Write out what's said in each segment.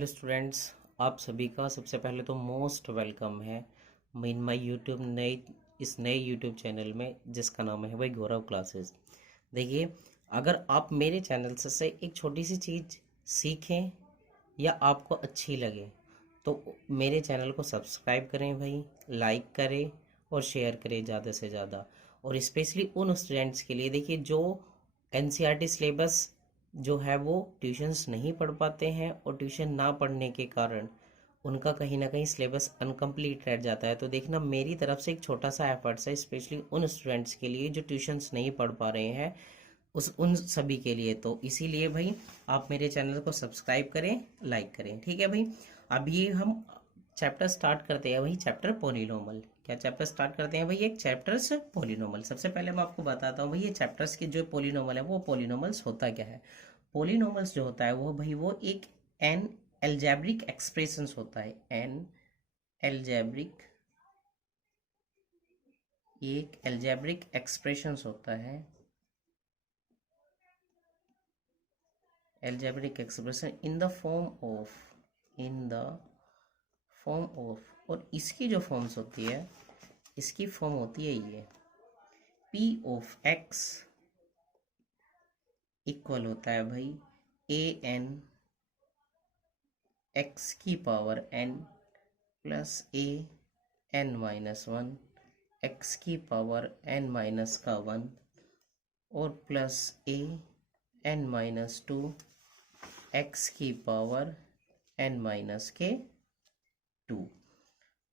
Hello students, आप सभी का सबसे पहले तो मोस्ट वेलकम है इन माय यूट्यूब इस नए यूट्यूब चैनल में जिसका नाम है भाई गौरव क्लासेस। देखिए, अगर आप मेरे चैनल से एक छोटी सी चीज़ सीखें या आपको अच्छी लगे तो मेरे चैनल को सब्सक्राइब करें भाई, लाइक करें और शेयर करें ज़्यादा से ज़्यादा। और स्पेशली उन स्टूडेंट्स के लिए देखिए जो एनसीईआरटी सिलेबस जो है वो ट्यूशन्स नहीं पढ़ पाते हैं और ट्यूशन ना पढ़ने के कारण उनका कहीं ना कहीं सिलेबस अनकम्प्लीट रह जाता है। तो देखना, मेरी तरफ से एक छोटा सा एफर्ट्स है स्पेशली उन स्टूडेंट्स के लिए जो ट्यूशन्स नहीं पढ़ पा रहे हैं, उन सभी के लिए। तो इसीलिए भाई आप मेरे चैनल को सब्सक्राइब करें, लाइक करें, ठीक है भाई। अब ये हम चैप्टर स्टार्ट करते हैं भाई, चैप्टर पॉलीनोमल। क्या चैप्टर स्टार्ट करते हैं भाई? एक चैप्टर्स पॉलीनोमल। सबसे पहले मैं आपको बताता हूँ भाई ये चैप्टर्स के जो पॉलीनोमल है वो पॉलीनोमल्स होता क्या है। पॉलीनोमल्स जो होता है वो भाई वो एक एन एल्जेब्रिक एक्सप्रेशंस होता है। एन एल्जेब्रिक एक एल्जेब्रिक एक्सप्रेशंस होता है। Algebraic expression in the form of और इसकी जो फॉर्म्स होती है, इसकी फॉर्म होती है ये पी ऑफ एक्स इक्वल होता है भाई ए एन एक्स की power N plus A N minus one x की पावर एन माइनस का वन और plus A N minus two X की पावर एन माइनस के two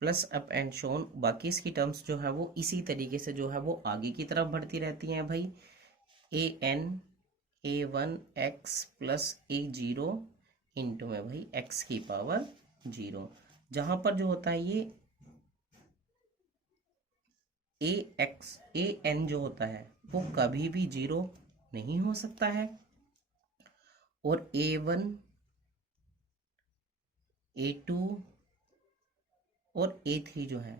plus up and shown. बाकी इसकी टर्म्स जो है वो इसी तरीके से जो है वो आगे की तरफ बढ़ती रहती हैं भाई। A n a one x plus a zero into में भाई एक्स की पावर जीरो, जहां पर जो होता है ये ए एक्स ए एन जो होता है वो कभी भी जीरो नहीं हो सकता है। और ए वन ए टू और ए थ्री जो है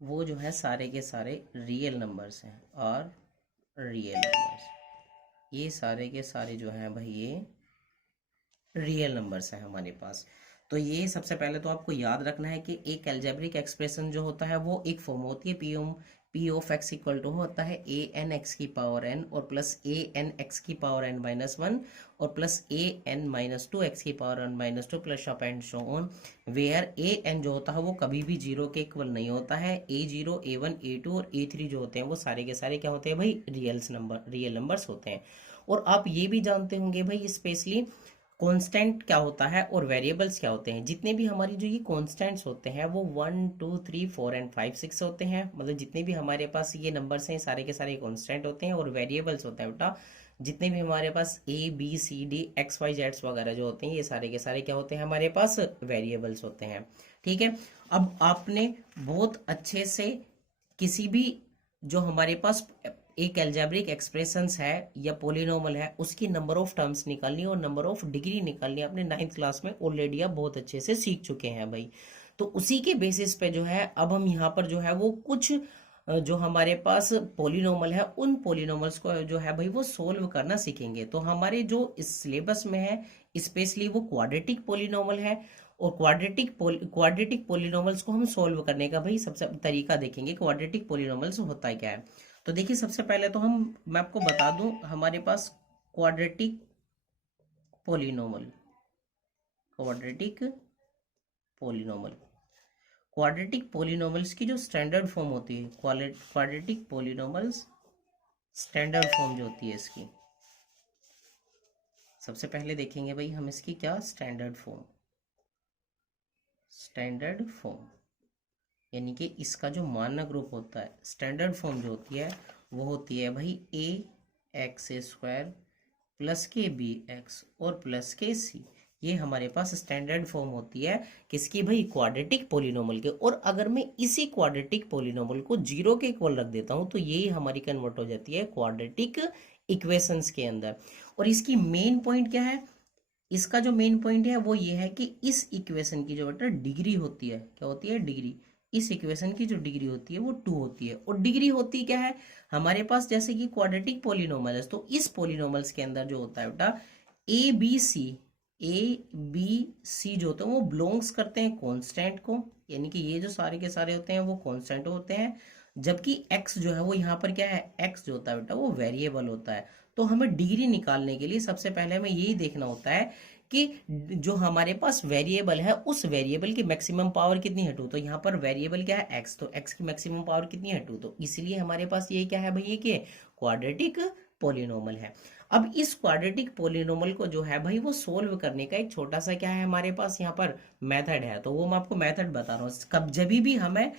वो जो है सारे के सारे रियल नंबर्स हैं। और रियल नंबर्स, ये सारे के सारे जो हैं भाई ये रियल नंबर्स हैं हमारे पास। तो ये सबसे पहले तो आपको याद रखना है कि एक एल्जेब्रिक एक्सप्रेशन जो होता है वो एक फॉर्म होती है P of X equal to होता है ए एन एक्स की पावर एन और प्लस ए एन एक्स की पावर एन माइनस वन और plus A N minus two X की power N minus two plus of and so on, where A N जो होता है वो कभी भी जीरो के इक्वल नहीं होता है। A zero a one a two और ए थ्री जो होते हैं वो सारे के सारे क्या होते हैं भाई? रियल नंबर्स होते हैं। और आप ये भी जानते होंगे भाई स्पेशली कांस्टेंट क्या होता है और वेरिएबल्स क्या होते हैं। जितने भी हमारी जो ये कांस्टेंट्स होते हैं वो 1 2 3 4 एंड 5 6 होते हैं, मतलब जितने भी हमारे पास ये नंबर्स हैं सारे के सारे कांस्टेंट होते हैं। और वेरिएबल्स होते हैं बेटा, जितने भी हमारे पास a b c d x y zeds वगैरह जो होते हैं ये सारे के सारे क्या होते हैं? हमारे पास वेरिएबल्स होते हैं, ठीक है। अब आपने बहुत अच्छे से किसी भी जो हमारे पास एक एल्जेब्रिक एक्सप्रेशंस है या पॉलिनोमल है उसकी नंबर ऑफ टर्म्स निकालनी और नंबर ऑफ डिग्री निकालनी अपने 9th क्लास में ऑलरेडी आप बहुत अच्छे से सीख चुके हैं भाई। तो उसी के बेसिस पे जो है अब हम यहाँ पर जो है वो कुछ जो हमारे पास पॉलिनोमल है उन पॉलिनोमल्स को जो है भाई वो सोल्व करना सीखेंगे। तो हमारे जो इस सिलेबस में है स्पेशली वो क्वाड्रेटिक पॉलिनोमल है और क्वाड्रेटिक पॉलिनोमल्स को हम सोल्व करने का भाई सबसे तरीका देखेंगे। क्वाड्रेटिक पॉलिनोमल्स होता है क्या है? तो देखिए, सबसे पहले तो मैं आपको बता दूं हमारे पास quadratic polynomial quadratic polynomial quadratic polynomials की जो स्टैंडर्ड फॉर्म होती है, क्वाड्रेटिक पॉलिनोमल्स स्टैंडर्ड फॉर्म जो होती है इसकी, सबसे पहले देखेंगे भाई हम इसकी क्या स्टैंडर्ड फॉर्म यानी कि इसका जो मानक रूप होता है, स्टैंडर्ड फॉर्म जो होती है वो होती है भाई ए एक्स स्क्वायर प्लस के बी एक्स और प्लस के सी। ये हमारे पास स्टैंडर्ड फॉर्म होती है किसकी भाई? क्वाड्रेटिक पॉलिनोमल के। और अगर मैं इसी क्वाड्रेटिक पॉलिनोमल को जीरो के इक्वल रख देता हूं तो ये हमारी कन्वर्ट हो जाती है क्वाड्रेटिक इक्वेशंस के अंदर। और इसकी मेन पॉइंट क्या है? इसका जो मेन पॉइंट है वो ये है कि इस इक्वेशन की जो बेटा डिग्री होती है, क्या होती है? डिग्री। इस इक्वेशन की जो डिग्री होती है वो 2 होती है। और डिग्री होती क्या है हमारे पास? जैसे कि क्वाड्रेटिक पॉलिनोमल है तो इस पॉलिनोमल्स के अंदर जो होता है बेटा ए बी सी ए बी सी जो होते हैं वो बिलोंग्स करते हैं कांस्टेंट को, यानी कि ये जो सारे के सारे होते हैं वो कांस्टेंट होते हैं, जबकि एक्स जो है वो यहाँ पर क्या है, एक्स जो होता है बेटा वो वेरिएबल होता है। तो हमें डिग्री निकालने के लिए सबसे पहले हमें यही देखना होता है कि जो हमारे पास वेरिएबल है उस वेरिएबल की मैक्सिमम पावर कितनी है 2। तो यहाँ पर वेरिएबल क्या है, एक्स, तो एक्स की मैक्सिमम पावर कितनी है 2, तो इसलिए हमारे पास ये क्या है भाई, ये क्या क्वाड्रेटिक पोलिनोमल है। अब इस क्वाड्रेटिक पोलिनोमल को जो है भाई वो सोल्व करने का एक छोटा सा क्या है हमारे पास यहाँ पर मेथड है, तो वो मैं आपको मेथड बता रहा हूँ। कब जब भी हमें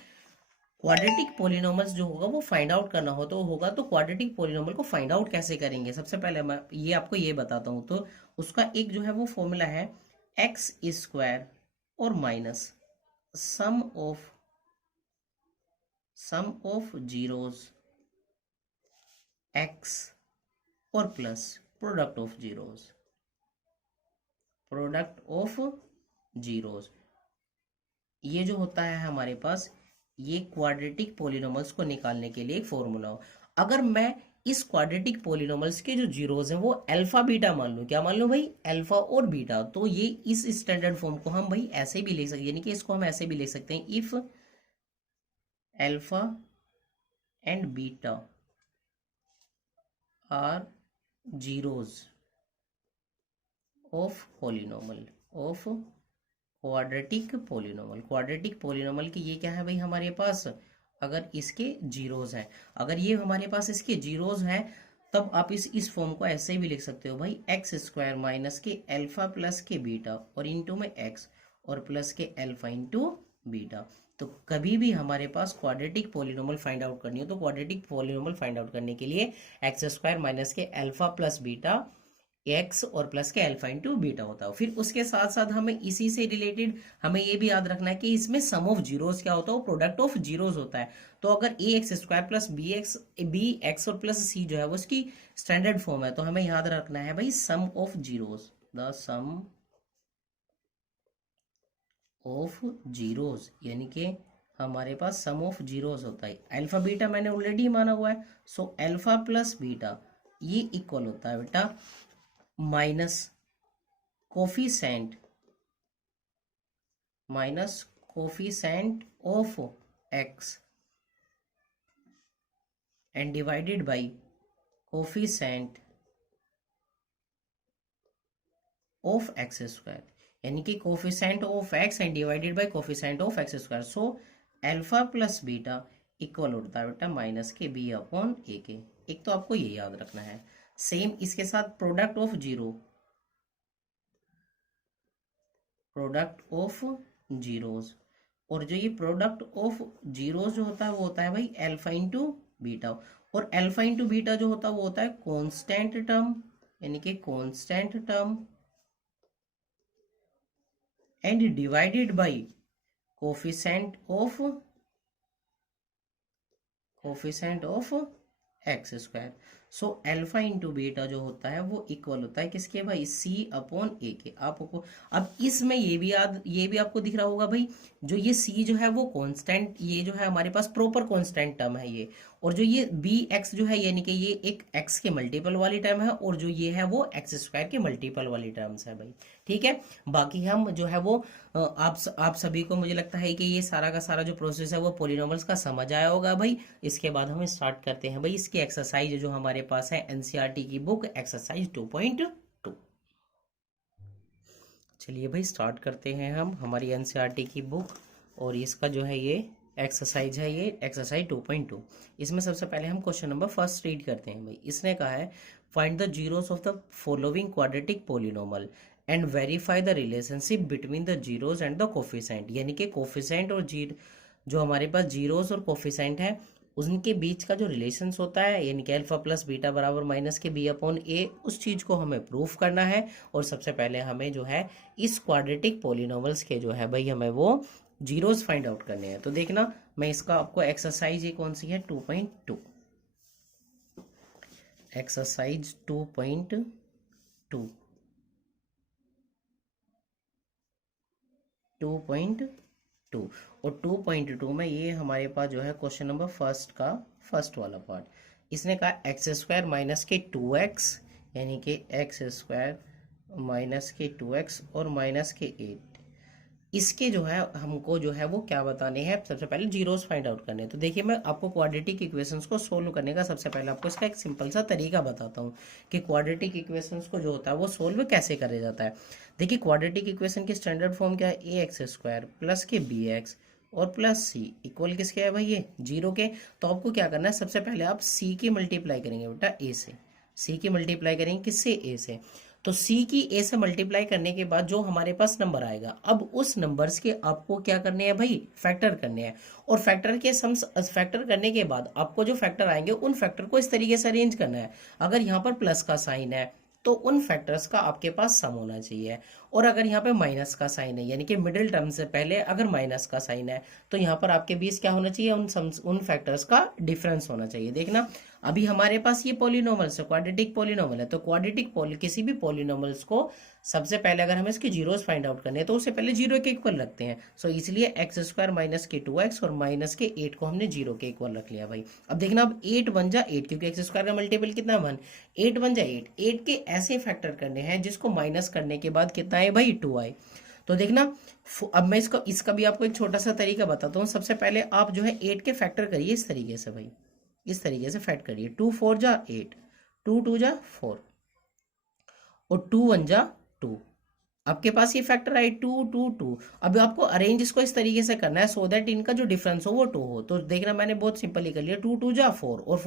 क्वाड्रेटिक पोलिनोमल्स जो होगा वो फाइंड आउट करना हो तो होगा, तो क्वाड्रेटिक पोलिनोमल को फाइंड आउट कैसे करेंगे, सबसे पहले मैं ये आपको ये बताता हूँ। तो उसका एक जो है वो फॉर्मूला है एक्स स्क्वायर और minus sum of zeros x और प्लस प्रोडक्ट ऑफ जीरोस। ये जो होता है हमारे पास, ये क्वाड्रेटिक पोलिनोमल्स को निकालने के लिए एक फॉर्मूला हो। अगर मैं इस क्वाड्रेटिक पोलिनोमल्स के जो जीरोस हैं वो अल्फा बीटा मान लूं, क्या मान लूं भाई, अल्फा और बीटा, तो ये इस स्टैंडर्ड फॉर्म को हम भाई ऐसे भी ले सकते हैं, यानी कि इसको हम ऐसे भी ले सकते हैं, if alpha and beta are zeros of polynomial of quadratic polynomial की ये क्या है भाई हमारे पास, अगर इसके जीरोस हैं, अगर ये हमारे पास इसके जीरोस हैं, तब आप इस फॉर्म को ऐसे भी लिख सकते हो भाई, एक्स स्क्वायर माइनस के अल्फा प्लस के बीटा और इंटू में एक्स और प्लस के अल्फा इंटू बीटा। तो कभी भी हमारे पास क्वाड्रेटिक पोलिनोमल फाइंड आउट करनी हो तो क्वाड्रेटिक पोलिनोमल फाइंड आउट करने के लिए एक्स स्क्वायर माइनस के अल्फा प्लस बीटा एक्स और प्लस के अल्फा इंटू बीटा होता है। फिर उसके साथ साथ हमें इसी से रिलेटेड हमें ये भी याद रखना है कि इसमें सम ऑफ जीरोस क्या होता है, वो प्रोडक्ट ऑफ जीरोस होता है। तो अगर a x square plus b x और प्लस सी जो है वो इसकी स्टैंडर्ड फॉर्म है, तो हमें याद रखना है भाई sum of zeros, the sum of zeros, यानी कि हमारे पास सम ऑफ जीरोस होता है। अल्फा बीटा मैंने ऑलरेडी माना हुआ है, सो अल्फा प्लस बीटा ये इक्वल होता है बेटा minus coefficient of x and divided by coefficient of x square, यानी कि coefficient of x and divided by coefficient of x square. So alpha plus beta equal होता है बेटा minus के बी अपॉन ए के। एक तो आपको ये याद रखना है। सेम इसके साथ प्रोडक्ट ऑफ जीरोस, और जो ये प्रोडक्ट ऑफ जीरोस जो होता है वो होता है भाई अल्फा इंटू बीटा, और अल्फा इंटू बीटा जो होता है वो होता है कांस्टेंट टर्म, यानी कि constant term and divided by coefficient of x square. So alpha into beta जो होता है वो इक्वल होता है किसके भाई, सी अपॉन ए के। आपको अब इसमें ये भी आपको दिख रहा होगा भाई, जो ये सी जो है वो कांस्टेंट, ये जो है हमारे पास प्रॉपर कांस्टेंट टर्म है ये, और जो ये बी एक्स जो है यानी कि ये एक एक्स के मल्टीपल वाली टर्म है, और जो ये है वो एक्स स्क्वायर के मल्टीपल वाली टर्म्स है भाई। ठीक है, बाकी हम जो है वो आप सभी को मुझे लगता है कि ये सारा का सारा जो प्रोसेस है वो पॉलिनॉमियल्स का समझ आया होगा भाई। इसके बाद हम स्टार्ट करते हैं भाई इसकी एक्सरसाइज जो हमारे पास है एनसीईआरटी की बुक एक्सरसाइज 2.2। चलिए भाई स्टार्ट करते हैं हम हमारी एनसीईआरटी की बुक, और इसका जो है ये एक्सरसाइज है, ये एक्सरसाइज 2.2। इसमें सबसे पहले हम क्वेश्चन नंबर फर्स्ट रीड करते हैं भाई। इसने कहा है find the zeros of the following quadratic polynomial and verify the relationship between the zeros and the coefficient, यानी कि कोफिशिएंट और जो हमारे पास जीरोस और कोफिशिएंट है उनके बीच का जो रिलेशंस होता है, यानी कि अल्फा प्लस बीटा बराबर माइनस के बी अपॉन ए, उस चीज़ को हमें प्रूफ करना है। और सबसे पहले हमें जो है इस क्वाड्रेटिक पॉलिनॉमियल्स के जो है भाई हमें वो जीरोस फाइंड आउट करने हैं। तो देखना मैं इसका आपको एक्सरसाइज ये कौन सी है 2.2, एक्सरसाइज 2.2 और 2.2 में ये हमारे पास जो है क्वेश्चन नंबर फर्स्ट का फर्स्ट वाला पार्ट। इसने कहा एक्स स्क्वायर माइनस के 2x, यानी कि एक्स स्क्वायर माइनस के 2x और माइनस के 8, इसके जो है हमको जो है वो क्या बताने हैं, सबसे पहले जीरोस फाइंड आउट करने हैं। तो देखिए मैं आपको क्वाड्रेटिक इक्वेशंस को सोल्व करने का सबसे पहले आपको इसका एक सिंपल सा तरीका बताता हूँ कि क्वाड्रेटिक इक्वेशंस को जो होता है वो सोल्व कैसे करा जाता है। देखिए क्वाड्रेटिक इक्वेशन की स्टैंडर्ड फॉर्म क्या है, ए एक्स स्क्वायर प्लस के बी एक्स और प्लस सी इक्वल किसके है भाई, ये जीरो के। तो आपको क्या करना है, सबसे पहले आप सी की मल्टीप्लाई करेंगे बेटा ए से, सी की मल्टीप्लाई करेंगे किससे, ए से। तो सी की ए से मल्टीप्लाई करने के बाद जो हमारे पास नंबर आएगा, अब उस नंबर्स के आपको क्या करने हैं भाई, फैक्टर करने हैं। और फैक्टर के सम्स फैक्टर करने के बाद आपको जो फैक्टर आएंगे उन फैक्टर को इस तरीके से अरेंज करना है, अगर यहाँ पर प्लस का साइन है तो उन फैक्टर्स का आपके पास सम होना चाहिए, और अगर यहाँ पे माइनस का साइन है यानी कि मिडिल टर्म से पहले अगर माइनस का साइन है तो यहाँ पर आपके बीच क्या होना चाहिए, उन फैक्टर्स का डिफरेंस होना चाहिए। देखना अभी हमारे पास ये पॉलिनोमल्स है, क्वाड्रेटिक पॉलिनोमल है, तो क्वाड्रेटिक किसी भी पॉलिनोमल्स को सबसे पहले अगर हमें इसके जीरोस फाइंड आउट करने हैं तो उससे पहले जीरो के इक्वल रखते हैं। सो इसलिए एक्स स्क्वायर माइनस के 2x और माइनस के 8 को हमने जीरो के इक्वल रख लिया भाई। अब देखना, अब 8 बन जा 8, क्योंकि एक्स स्क्वायर का मल्टीपल कितना 1, 8 बन जा 8, 8 के ऐसे फैक्टर करने हैं जिसको माइनस करने के बाद कितना है भाई, 2 आए। तो देखना अब मैं इसका भी आपको एक छोटा सा तरीका बताता हूँ। सबसे पहले आप जो है 8 के फैक्टर करिए इस तरीके से भाई, इस तरीके से फैक्ट करिए, 2 4 जा 8, 2 2 जा 4 और 2 1 जा 2। आपके पास ये फैक्टर आए 2 2 2। अब आपको अरेंज इसको इस तरीके से करना है सो दैट इनका जो डिफरेंस हो वो 2 हो। तो देखना मैंने बहुत सिंपली कर लिया, 2 2 जा 4 और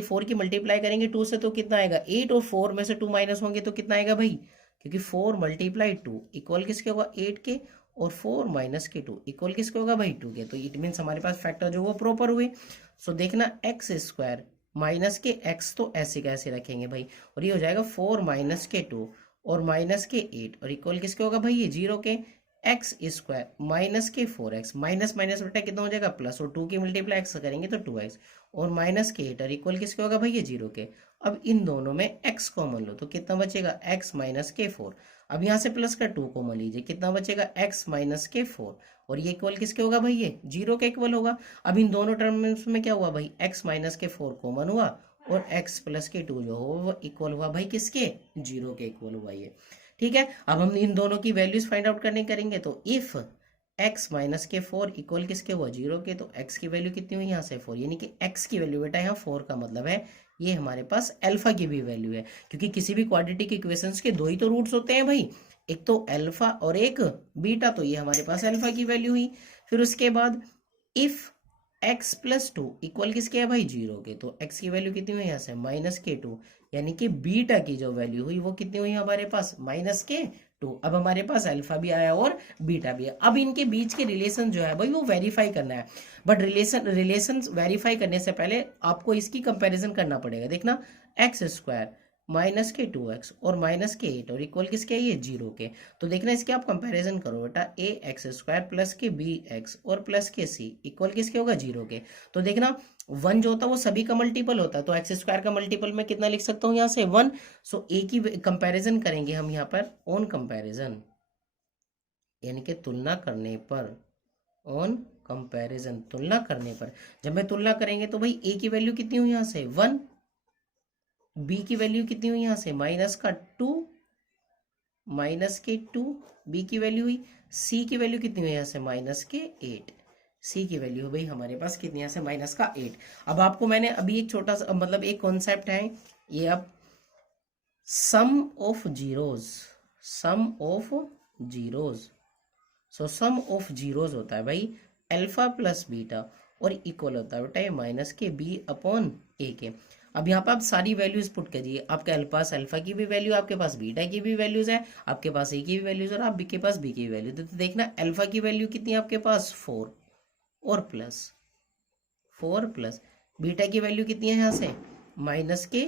4 की मल्टीप्लाई करेंगे 2 से तो कितना आएगा 8, और 4 में से 2 माइनस होंगे तो कितना आएगा भाई, क्योंकि 4 मल्टीप्लाई 2 इक्वल किसके होगा 8 के, और 4 माइनस के 2 इक्वल किसके होगा भाई 2 के। तो इट मीन्स हमारे पास फैक्टर जो वो प्रॉपर हुए। सो देखना एक्स स्क्वायर माइनस के एक्स तो ऐसे कैसे रखेंगे भाई, और ये हो जाएगा 4 माइनस के 2 और माइनस के 8 और इक्वल किसके होगा भाई, ये जीरो के। एक्स स्क्वायर माइनस के 4x, माइनस माइनस बेटा कितना हो जाएगा प्लस, और 2 की मल्टीप्लाई एक्स करेंगे तो 2x और माइनस के 8 और इक्वल किसके होगा भाई, ये जीरो के। अब इन दोनों में x कॉमन लो तो कितना बचेगा, x माइनस के 4। अब यहाँ से प्लस का 2 कॉमन लीजिए, कितना बचेगा x माइनस के 4, और ये इक्वल किसके होगा भाई, ये जीरो के इक्वल होगा। अब इन दोनों टर्म्स में क्या हुआ भाई, x माइनस के 4 कॉमन हुआ और x प्लस के 2 जो हो वो इक्वल हुआ भाई किसके, जीरो के इक्वल हुआ ये। ठीक है, अब हम इन दोनों की वैल्यूज फाइंड आउट करने करेंगे। तो इफ x माइनस के 4 इक्वल किसके हुआ, जीरो के, तो x की वैल्यू कितनी हुई यहाँ से 4, यानी कि x की वैल्यू बेटा यहाँ 4 का मतलब है ये हमारे पास अल्फा की भी वैल्यू है, क्योंकि किसी भी क्वाड्रेटिक इक्वेशंस के दो ही तो रूट्स होते हैं भाई, एक तो अल्फा और एक बीटा, तो ये हमारे पास अल्फा की वैल्यू हुई। फिर उसके बाद इफ x प्लस 2 इक्वल किसके है भाई, जीरो के, तो x की वैल्यू कितनी हुई यहाँ से माइनस के 2, यानी कि बीटा की जो वैल्यू हुई वो कितनी हुई हमारे पास माइनस के 2। अब हमारे पास अल्फा भी आया और बीटा भी है। अब इनके बीच के रिलेशन जो है भाई वो वेरीफाई करना है, बट रिलेशन वेरीफाई करने से पहले आपको इसकी कंपैरिजन करना पड़ेगा। देखना एक्स स्क्वायर माइनस के 2x और माइनस के 8 और इक्वल किसके, ये जीरो के। तो देखना इसके आप कंपैरिजन करो बेटा, ए एक्स स्क्वायर प्लस के बी एक्स और प्लस के सी इक्वल किसके होगा, जीरो के। तो देखना 1 जो होता है वो सभी का मल्टीपल होता है, तो एक्स स्क्वायर का मल्टीपल मैं कितना लिख सकता हूँ यहाँ से 1। सो ए की कंपैरिजन करेंगे हम यहाँ पर ऑन कंपैरिजन, यानी कि तुलना करने पर, ऑन कंपैरिजन तुलना करने पर, जब मैं तुलना करेंगे तो भाई ए की वैल्यू कितनी हुई यहाँ से 1, बी की वैल्यू कितनी हुई यहाँ से माइनस का 2, माइनस के 2 बी की वैल्यू हुई, सी की वैल्यू कितनी हुई यहाँ से माइनस के 8, सी की वैल्यू हो भाई हमारे पास कितनी यहाँ से माइनस का 8। अब आपको मैंने अभी एक छोटा सा मतलब एक कॉन्सेप्ट है ये, अब sum of zeros, sum of zeros, so sum of zeros होता है भाई अल्फा प्लस बीटा और इक्वल होता है बेटा माइनस के बी अपॉन ए के। अब यहाँ पर आप सारी वैल्यूज पुट करिए, आपके पास अल्फा की भी वैल्यू, आपके पास बीटा की भी वैल्यूज है, आपके पास ए की भी वैल्यूज और आपके पास बी की भी वैल्यू। तो देखना अल्फा की वैल्यू कितनी है आपके पास 4 और प्लस 4 प्लस, बीटा की वैल्यू कितनी है यहाँ से माइनस के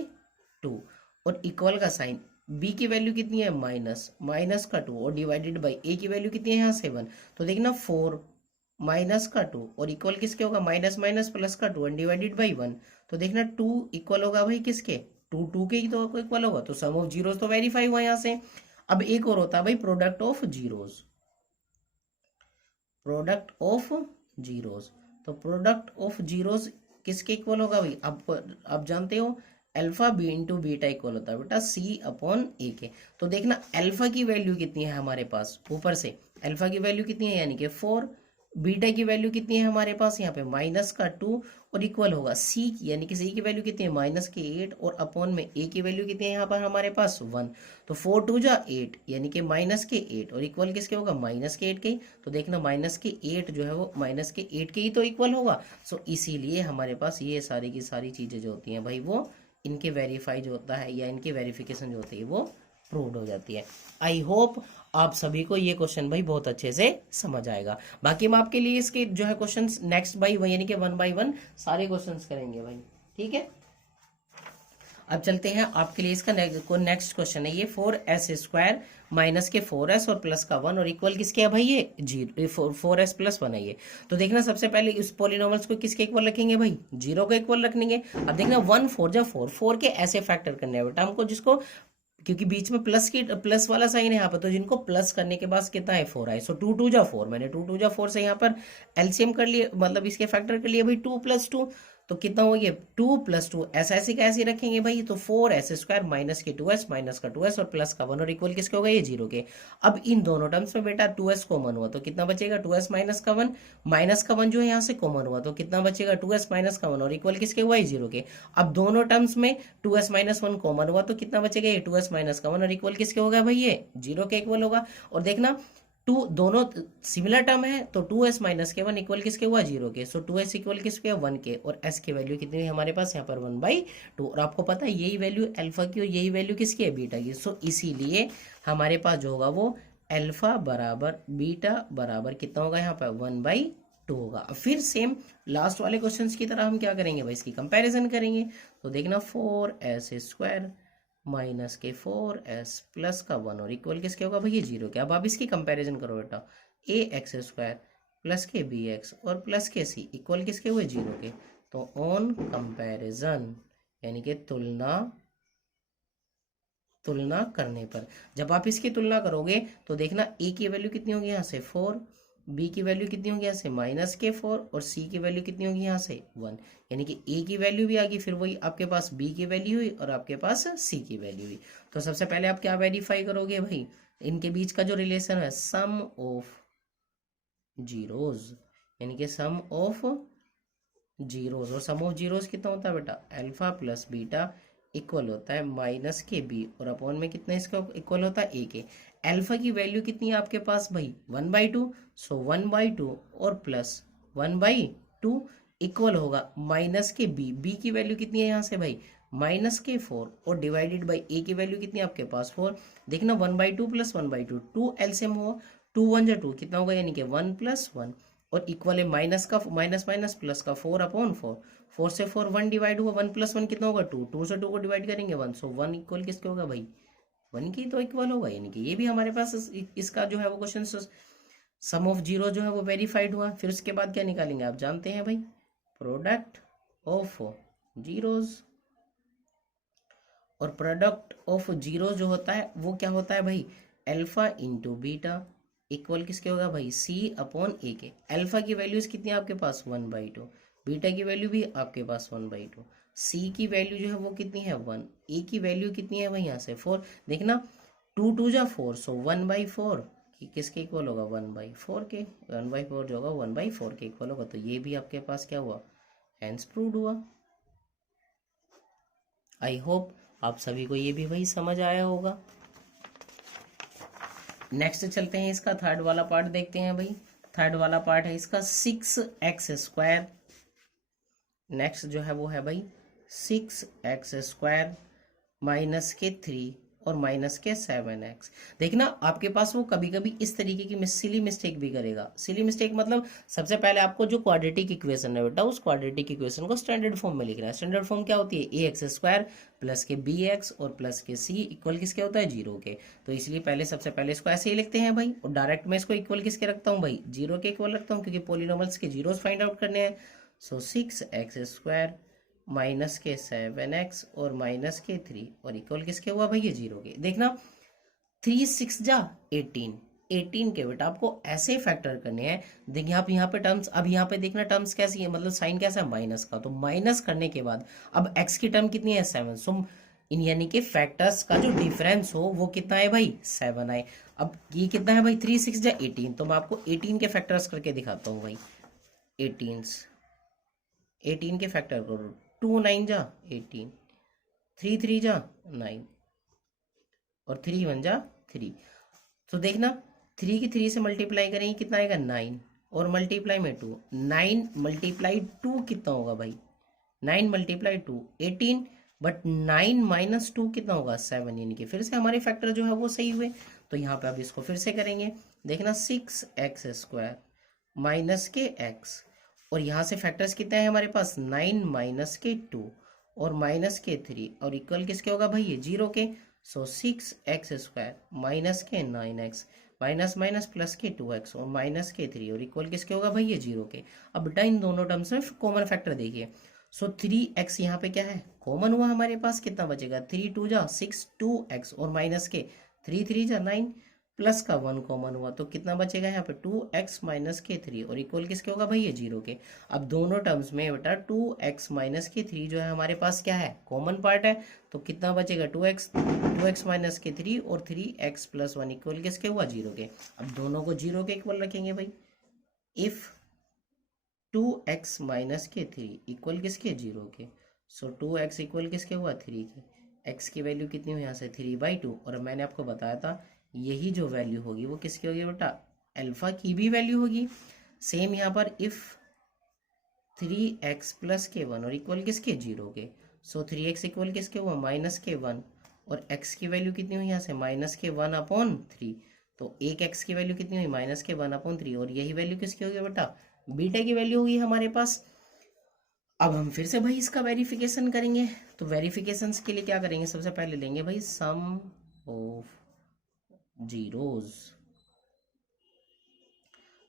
2 और इक्वल का साइन, बी की वैल्यू कितनी है माइनस माइनस का 2 और डिवाइडेड बाई ए की वैल्यू कितनी है यहाँ से 1। तो देखना 4 माइनस का 2 और इक्वल किसके होगा माइनस माइनस प्लस का 2 एंड डिवाइडेड बाई 1। तो देखना 2 इक्वल होगा भाई किसके, 2 2 के ही तो इक्वल होगा, तो सम ऑफ जीरोस तो वेरीफाई हुआ यहाँ से। अब एक और होता है भाई product of zeros, product of zeros, तो प्रोडक्ट ऑफ जीरोस किसके इक्वल होगा भाई, आप जानते हो alpha B into beta equal होता है बेटा सी अपॉन ए के। तो देखना अल्फा की वैल्यू कितनी है हमारे पास, ऊपर से अल्फा की वैल्यू कितनी है यानी कि 4, बीटा की वैल्यू कितनी है हमारे पास यहाँ पे माइनस का 2 और इक्वल होगा सी की, यानी कि सी की वैल्यू कितनी है माइनस के 8 और अपॉन में ए की वैल्यू कितनी है यहाँ पर हमारे पास 1। तो 4 2 जा 8 यानी कि माइनस के 8 और इक्वल किसके होगा माइनस के 8 के ही। तो देखना माइनस के 8 जो है वो माइनस के 8 के ही तो इक्वल होगा। सो इसीलिए हमारे पास ये सारी की सारी चीज़ें जो होती हैं भाई वो इनके वेरीफाई जो होता है या इनकी वेरिफिकेशन जो होती है वो प्रूव्ड हो जाती है। आई होप आप सभी को ये क्वेश्चन भाई बहुत अच्छे से समझ आएगा। बाकी हम आपके लिए इसके जो है क्वेश्चंस नेक्स्ट बाई वन यानी कि 1 बाई 1 सारे क्वेश्चंस करेंगे भाई, ठीक है। अब चलते हैं आपके लिए इसका नेक्स्ट क्वेश्चन है ये 4s² माइनस के 4s और प्लस का 1 और इक्वल किसके है भाई ये 0 4s प्लस 1 है ये। तो देखना सबसे पहले इस पॉलिनोमियल्स को किसके इक्वल रखेंगे भाई 0 के इक्वल रखेंगे। अब देखना 1 4 जा 4 के ऐसे फैक्टर करने हैं बेटा हमको जिसको, क्योंकि बीच में प्लस वाला साइन है यहाँ पर, तो जिनको प्लस करने के बाद कितना है 4 आए। सो 2 2 जा 4, मैंने 2 2 जा 4 से यहाँ पर एलसीएम कर लिए, मतलब इसके फैक्टर कर लिए भाई 2 + 2, तो कितना हो गया 2 + 2 ऐसा ऐसे कैसे रखेंगे भाई, तो 4s² माइनस के 2s माइनस का 2s और प्लस का 1 और इक्वल किसके होगा ये 0 के। अब इन दोनों टर्म्स में बेटा 2s कॉमन हुआ तो कितना बचेगा 2s माइनस का 1 जो है यहाँ से कॉमन हुआ तो कितना बचेगा 2s माइनस का 1 और इक्वल किसके हुआ ये 0 के। अब दोनों टर्म्स में 2s माइनस 1 कॉमन हुआ तो कितना बचेगा ये 2s माइनस का 1 और इक्वल किसके होगा भाई ये 0 के इक्वल होगा। और देखना टू दोनों सिमिलर टर्म है तो 2s माइनस के 1 इक्वल किसके हुआ 0 के। सो 2s इक्वल किसके 1 के और s की वैल्यू कितनी है हमारे पास यहाँ पर 1/2 और आपको पता है यही वैल्यू अल्फा की और यही वैल्यू किसकी है बीटा की। सो इसीलिए हमारे पास जो होगा वो अल्फा बराबर बीटा बराबर कितना होगा यहाँ पर 1/2 होगा। फिर सेम लास्ट वाले क्वेश्चन की तरह हम क्या करेंगे भाई इसकी कंपेरिजन करेंगे। तो देखना 4s² माइनस के 4s प्लस का 1 और इक्वल किसके होगा भैया 0 के। अब आप इसकी कंपैरिजन करो बेटा ax² प्लस के bx और प्लस के c इक्वल किसके हुए 0 के। तो ऑन कंपैरिजन यानी कि तुलना करने पर जब आप इसकी तुलना करोगे तो देखना a की वैल्यू कितनी होगी यहाँ से 4, b की वैल्यू कितनी होगी यहाँ से माइनस के 4 और c की वैल्यू कितनी होगी यहाँ से 1, यानी कि a की वैल्यू भी आ गई, फिर वही आपके पास b की वैल्यू हुई और आपके पास c की वैल्यू हुई। तो सबसे पहले आप क्या वेरीफाई करोगे भाई इनके बीच का जो रिलेशन है सम ऑफ जीरोज, यानी कि सम ऑफ जीरोज, और सम ऑफ जीरोज कितना होता है बेटा अल्फा प्लस बीटा इक्वल होता है माइनस के बी और अपॉन में कितना इसका इक्वल होता है ए के। अल्फा की वैल्यू कितनी है आपके पास भाई 1/2, सो 1/2 और प्लस 1/2 इक्वल होगा माइनस के बी, बी की वैल्यू कितनी है यहाँ से भाई माइनस के 4 और डिवाइडेड बाई ए की वैल्यू कितनी है आपके पास 4। देखना 1/2 प्लस 1/2 2 एलसीएम हुआ 2 1 जा 2 कितना होगा यानी कि 1 + 1 और इक्वल है माइनस का माइनस माइनस प्लस का 4/4, 4 से 4 1 डिवाइड हुआ 1 + 1 कितना होगा 2, 2 से 2 को डिवाइड करेंगे 1, सो 1 इक्वल किसके होगा भाई 1 की तो इक्वल होगा। यानी कि ये भी हमारे पास इसका जो है वो क्वेश्चन सम ऑफ जीरो जो है वो वेरीफाइड हुआ। फिर उसके बाद क्या निकालेंगे आप जानते हैं भाई प्रोडक्ट ऑफ जीरोज, और प्रोडक्ट ऑफ जीरो जो होता है वो क्या होता है भाई अल्फा इंटू बीटा इक्वल किसके होगा भाई c अपॉन ए के। अल्फा की वैल्यूज कितनी है आपके पास 1/2, बीटा की वैल्यू भी आपके पास 1/2, c की वैल्यू जो है वो कितनी है 1, a की वैल्यू कितनी है भाई यहाँ से 4। देखना 2 2 जा 4, सो 1/4 किसके इक्वल होगा 1/4 के, 1/4 जो होगा 1/4 के इक्वल होगा। तो ये भी आपके पास क्या हुआ हेंस प्रूव्ड हुआ। आई होप आप सभी को ये भी भाई समझ आया होगा। नेक्स्ट चलते हैं इसका थर्ड वाला पार्ट देखते हैं भाई। थर्ड वाला पार्ट है इसका 6x², नेक्स्ट जो है वो है भाई 6x² माइनस के 3 और माइनस के 7x। देखना आपके पास वो कभी कभी इस तरीके की सिली मिस्टेक भी करेगा। सिली मिस्टेक मतलब सबसे पहले आपको जो क्वाड्रेटिक इक्वेशन है बेटा उस क्वाड्रेटिक इक्वेशन को स्टैंडर्ड फॉर्म में लिखना है। स्टैंडर्ड फॉर्म क्या होती है ax² प्लस के bx और प्लस के c इक्वल किसके होता है 0 के। तो इसलिए पहले सबसे पहले इसको ऐसे ही लिखते हैं भाई और डायरेक्ट मैं इसको इक्वल किसके रखता हूँ भाई 0 के इक्वल रखता हूँ क्योंकि पॉलिनोमियल्स के जीरोस फाइंड आउट करने हैं। सो 6x² माइनस के 7x और माइनस के 3 और इक्वल किसके हुआ भाई ये 0 के। देखना 3 6 जा 18 18 के बेटा आपको ऐसे फैक्टर करने हैं। देखिए आप यहाँ पे टर्म्स, अब यहाँ पे देखना टर्म्स कैसी है, मतलब साइन कैसा है माइनस का, तो माइनस करने के बाद अब x की टर्म कितनी है 7, सो इन यानी कि फैक्टर्स का जो डिफरेंस हो वो कितना है भाई 7 आए। अब ये कितना है भाई 3 6 जा 18, तो मैं आपको 18 के फैक्टर्स करके दिखाता हूँ भाई। 18 के फैक्टर करो, 2 9 जा 18, 3 3 जा 9 और 3 1 जा 3। तो देखना 3 की 3 से मल्टीप्लाई करेंगे कितना आएगा 9 और मल्टीप्लाई में 2, 9 मल्टीप्लाई 2 कितना होगा भाई 9 मल्टीप्लाई 2 18, बट 9 माइनस 2 कितना होगा 7, यानी कि फिर से हमारे फैक्टर जो है वो सही हुए। तो यहाँ पे अब इसको फिर से करेंगे, देखना 6x² माइनस के x, और यहाँ से फैक्टर्स कितने हैं हमारे पास 9 माइनस के 2 और माइनस के 3 और इक्वल किसके होगा भाई ये 0 के। सो 6x² माइनस के 9x माइनस माइनस प्लस के 2x और माइनस के 3 और इक्वल किसके होगा भाई ये 0 के। अब बेटा इन दोनों टर्म्स में कॉमन फैक्टर देखिए, सो 3x यहाँ पे क्या है कॉमन हुआ हमारे पास, कितना बचेगा 3 2 जा 6 2x और माइनस के 3 3 जा 9 प्लस का 1 कॉमन हुआ, तो कितना बचेगा यहाँ पे 2x माइनस के 3 और इक्वल किसके होगा भाई ये 0 के। अब दोनों टर्म्स में बेटा 2x माइनस के 3 जो है हमारे पास क्या है कॉमन पार्ट है, तो कितना बचेगा 2x माइनस के 3 और 3x प्लस 1 इक्वल किसके हुआ 0 के। अब दोनों को 0 के इक्वल रखेंगे भाई। इफ 2x माइनस के 3 इक्वल किसके 0 के, सो 2x इक्वल किसके हुआ 3 के। x की वैल्यू कितनी हुई यहाँ से 3/2, और मैंने आपको बताया था यही जो वैल्यू होगी वो किसकी होगी बेटा अल्फा की भी वैल्यू होगी। सेम यहाँ पर इफ 3x प्लस के 1 और इक्वल किसके 0 के, सो 3x इक्वल किसके हुआ माइनस के 1 और x की वैल्यू कितनी हुई यहाँ से माइनस के 1/3, तो एक x की वैल्यू कितनी हुई माइनस के 1/3 और यही वैल्यू किसकी होगी बेटा बीटा की वैल्यू होगी हमारे पास। अब हम फिर से भाई इसका वेरिफिकेशन करेंगे, तो वेरिफिकेशन के लिए क्या करेंगे सबसे पहले लेंगे भाई sum of zeros.